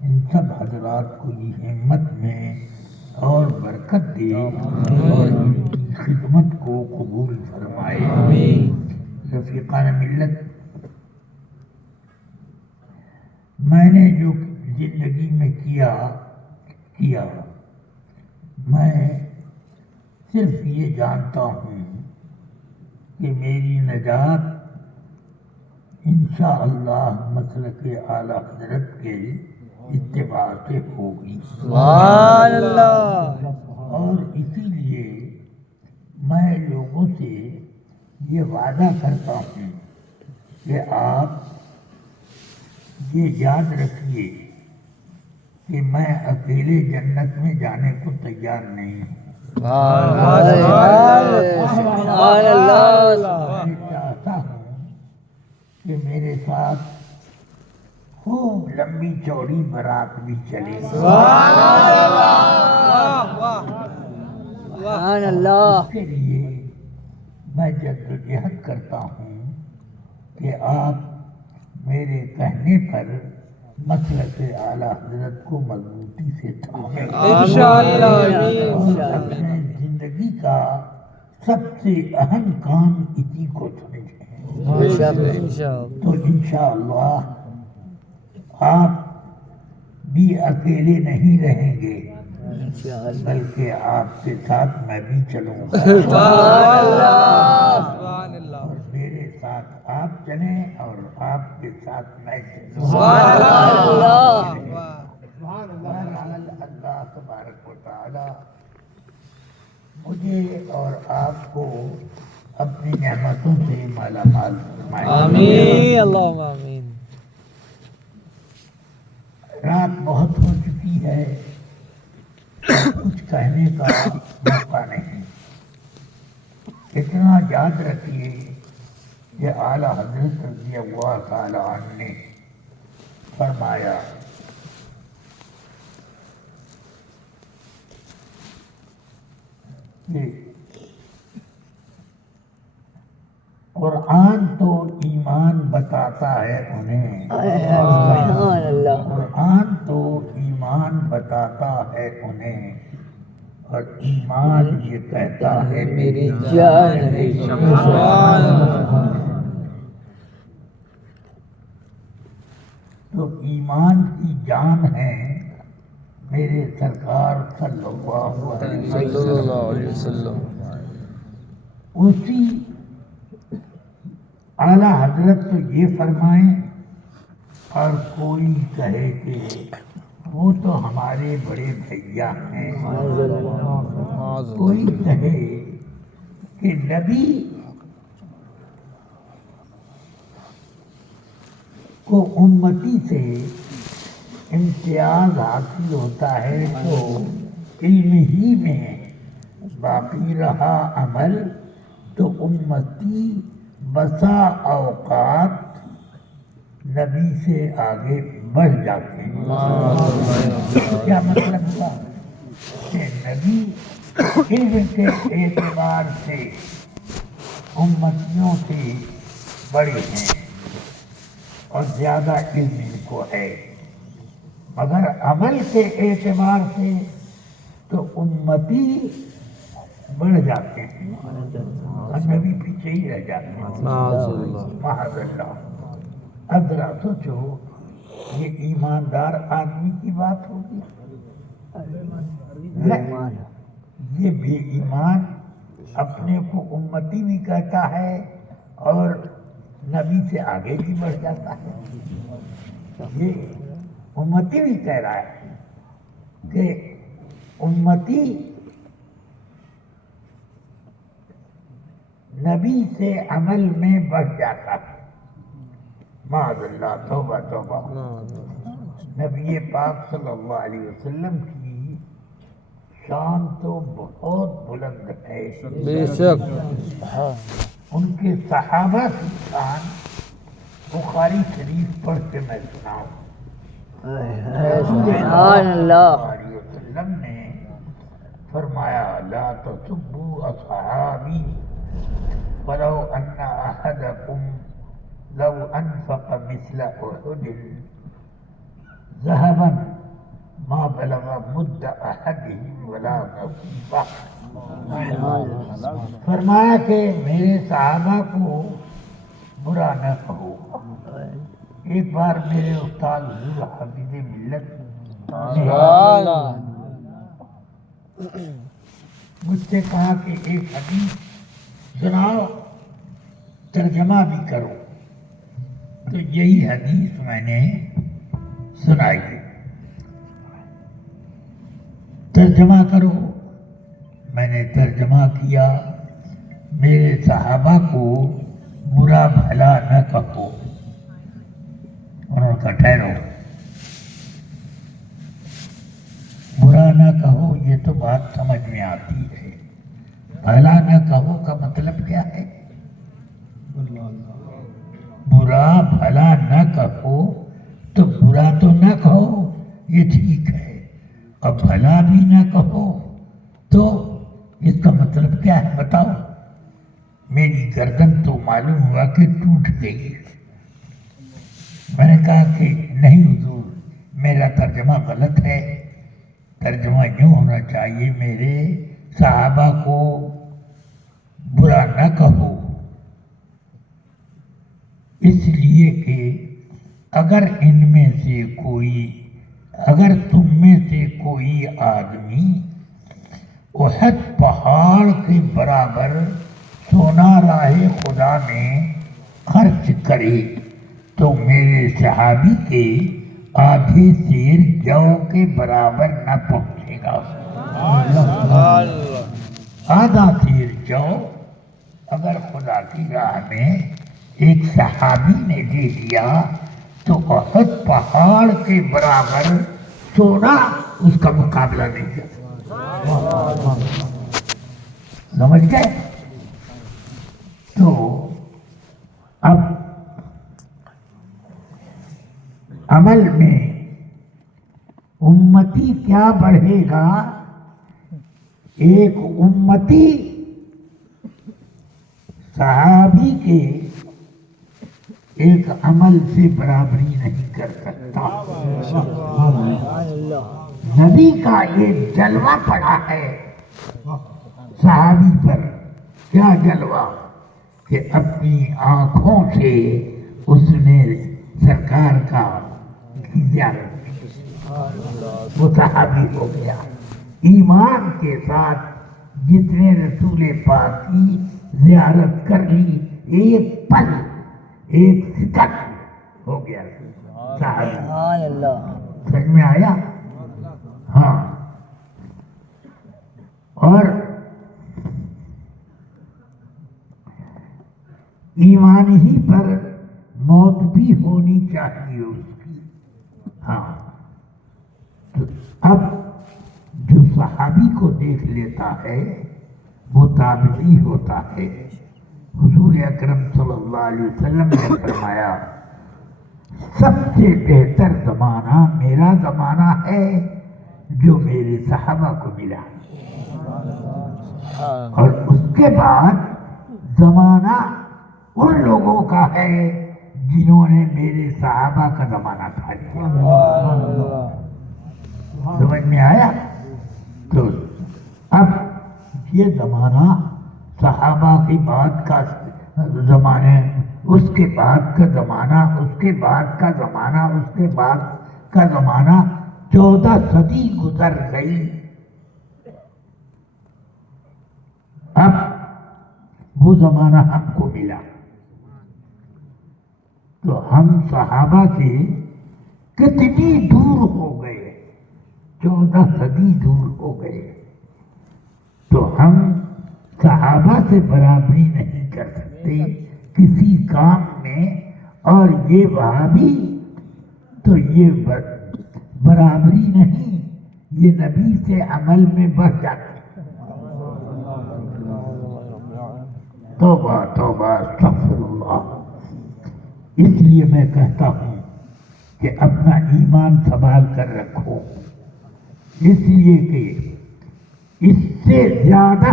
ان سب حضرات کو یہ ہمت میں اور برکت دے اور ان کی خدمت کو قبول فرمائے۔ رفیقان ملت، میں نے جو زندگی میں کیا میں صرف یہ جانتا ہوں کہ میری نجات انشاءاللہ مسلک اعلیٰ حضرت کے اتباع سے ہوگی، سبحان اللہ۔ اور اسی لیے میں لوگوں سے یہ وعدہ کرتا ہوں کہ آپ یہ یاد رکھیے کہ میں اکیلے جنت میں جانے کو تیار نہیں ہوں۔ سبحان اللہ۔ میں چاہتا ہوں کہ میرے ساتھ خوب لمبی چوڑی بارات بھی چلے۔ سبحان اللہ۔ اس کے لیے میں جدوجہد کرتا ہوں کہ آپ میرے کہنے پر مسلک اعلیٰ حضرت کو مضبوطی سے تھامیں اور اپنے زندگی کا سب سے اہم کام اسی کو سمجھیں۔ تو انشاءاللہ آپ بھی اکیلے نہیں رہیں گے، بلکہ آپ کے ساتھ میں بھی چلوں گا، اور میرے ساتھ آپ چلیں اور آپ کے ساتھ میں چلوں۔ اللہ تبارک و تعالی مجھے اور آپ کو اپنی نعمتوں سے مالا مال فرمائے۔ آمین اللہم آمین۔ رات بہت ہو چکی ہے، کچھ کہنے کا موقع نہیں۔ اتنا یاد رکھیے کہ اعلیٰ حضرت رضی اللہ تعالی عنہ نے فرمایا کہ قرآن تو ایمان بتاتا ہے انہیں، قرآن تو ایمان بتاتا ہے انہیں، اور ایمان یہ کہتا ہے میری جان ہے۔ تو ایمان کی جان ہے میرے سرکار صلی اللہ علیہ وسلم۔ اسی اعلیٰ حضرت تو یہ فرمائیں، اور کوئی کہے کہ وہ تو ہمارے بڑے بھیا ہیں، کوئی کہے کہ نبی کو امتی سے امتیاز حاصل ہوتا ہے تو علم ہی میں باقی رہا عمل، تو امتی بسا اوقات نبی سے آگے بڑھ جاتے ہیں۔ کیا مطلب ہوا کہ نبی علم کے اعتبار سے امتیوں سے بڑے ہیں اور زیادہ علم ان کو ہے، مگر عمل کے اعتبار سے تو امتی بڑھ جاتے ہیں اور نبی پیچھے ہی رہ جاتے ہیں، معاذ اللہ۔ اب ذرا سوچو، یہ ایماندار آدمی کی بات ہوگی؟ یہ بے ایمان اپنے کو امتی بھی کہتا ہے اور نبی سے آگے بھی بڑھ جاتا ہے۔ یہ امتی بھی کہہ رہا ہے کہ امتی نبی سے عمل میں بڑھ جاتا ہے، معاذ اللہ، توبہ توبہ۔ نبی پاک صلی اللہ علیہ وسلم کی شان تو بہت بلند ہے، بے شک۔ ان کے صحابہ کی شان بخاری شریف پڑھ کے میں سناؤں۔ سبحان اللہ۔ صلی اللہ علیہ وسلم نے فرمایا لا تسبوا اصحابی ولو أن أحدكم لو أنفق مثل أحد ذهبا ما بلغ مد أحدهم ولا نصيفه. فرمایا کہ میرے صحابہ کو برا نہ کہو. ایک بار میرے استاد حضور حافظ ملت مجھ سے کہا کہ ایک حدیث سناؤ ترجمہ بھی کرو. تو یہی حدیث میں نے سنائی. ترجمہ کرو. میں نے ترجمہ کیا. میرے صحابہ کو برا بھلا نہ کہو. انہوں نے کہا ٹھہرو، برا نہ کہو یہ تو بات سمجھ میں آتی ہے، بھلا نہ کہو کا مطلب کیا ہے؟ برا بھلا نہ کہو تو برا تو نہ کہو یہ ٹھیک ہے، اور بھلا بھی نہ کہو تو اس کا مطلب کیا ہے بتاؤ؟ میری گردن تو معلوم ہوا کہ ٹوٹ گئی. میں نے کہا کہ نہیں حضور، میرا ترجمہ غلط ہے. ترجمہ یوں ہونا چاہیے میرے صحابہ کو برا نہ کہو، اس لیے کہ اگر ان میں سے کوئی، اگر تم میں سے کوئی آدمی احد پہاڑ کے برابر سونا راہ خدا میں خرچ کرے تو میرے صحابی کے آدھے سیر جو کے برابر نہ پہنچے گا. آدھا سیر جو اگر خدا کی راہ میں ایک صحابی نے دے دیا تو احد پہاڑ کے برابر سونا اس کا مقابلہ نہیں کر سکتا. سمجھ گئے؟ تو اب عمل میں امتی کیا بڑھے گا؟ ایک امتی صحابی کے ایک عمل سے برابری نہیں کر سکتا. نبی کا ایک جلوہ پڑا ہے صحابی پر. کیا جلوہ؟ کہ اپنی آنکھوں سے اس نے سرکار کا زیارت کی. وہ صحابی ہو گیا. ایمان کے ساتھ جتنے رسول پاک کی زیارت کر لی، ایک پل، ایک سکند ہو گیا صحابی. سمجھ میں آیا؟ ہاں. اور ایمان ہی پر موت بھی ہونی چاہیے اس کی. ہاں. تو اب جو صحابی کو دیکھ لیتا ہے وہ تابعی ہوتا ہے. حضور اکرم صلی اللہ علیہ وسلم نے فرمایا سب سے بہتر زمانہ میرا زمانہ ہے جو میرے صحابہ کو ملا، اور اس کے بعد زمانہ ان لوگوں کا ہے جنہوں نے میرے صحابہ کا زمانہ کھا لیا. سمجھ میں آیا؟ تو اب یہ زمانہ صحابہ کے بعد کا زمانہ، اس کے بعد کا زمانہ، اس کے بعد کا زمانہ، اس کے بعد کا زمانہ، 14 صدی گزر گئی. اب وہ زمانہ ہم کو ملا تو ہم صحابہ سے کتنی دور ہو گئے، 14 صدی دور ہو گئے. تو ہم صحابہ سے برابری نہیں کر سکتے کسی کام میں، اور یہ وہابی تو یہ برابری نہیں، یہ نبی سے عمل میں بڑھ جاتے. توبہ توبہ استغفر اللہ. اس لیے میں کہتا ہوں کہ اپنا ایمان سنبھال کر رکھو، اس لیے کہ اس سے زیادہ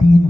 3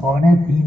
2:45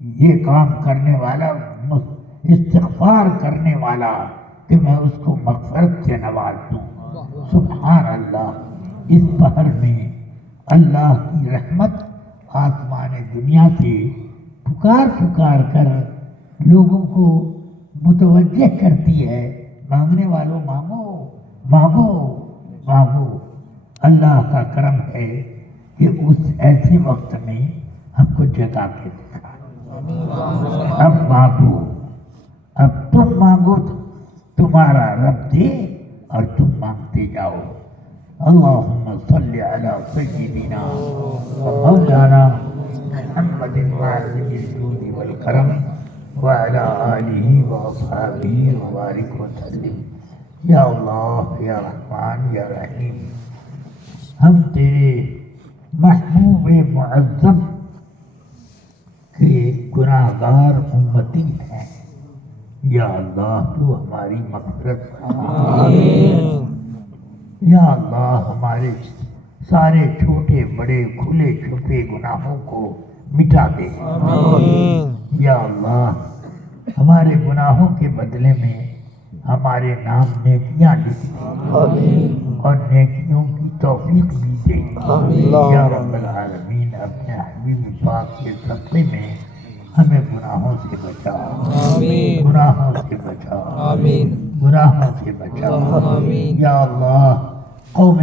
یہ کام کرنے والا استغفار کرنے والا کہ میں اس کو مغفرت سے نواز دوں۔ سبحان اللہ، اس پہر میں اللہ کی رحمت آسمان دنیا سے پکار پکار کر لوگوں کو متوجہ کرتی ہے، مانگنے والوں مانگو مانگو مانگو۔ اللہ کا کرم ہے کہ اس ایسے وقت میں ہم کو جگا کے دکھا۔ اب مانگو، اب تم مانگو تو تمہارا رب دے اور تم مانگتے جاؤ۔ اللہم صلی علی سیدنا و مولانا محمد العظیم الجود والکرم وعلی آلہ و اصحابہ وبارک وسلم۔ یا اللہ، یا رحمان، یا رحیم، ہم تیرے محبوب معظم کے گناہگار امتی ہیں۔ یا اللہ، تو ہماری مغفرت فرما۔ یا اللہ، ہمارے سارے چھوٹے بڑے کھلے چھپے گناہوں کو مٹا دے۔ یا اللہ، ہمارے گناہوں کے بدلے میں ہمارے نام نیکیاں لکھ دے اور نیکیوں کی توفیق بھی دے۔ یا رب العالمین، اپنے حبیب پاک کے صدقے میں ہمیں گناہوں سے بچا، گناہوں سے بچا، گناہوں سے بچا۔ یا اللہ، قوم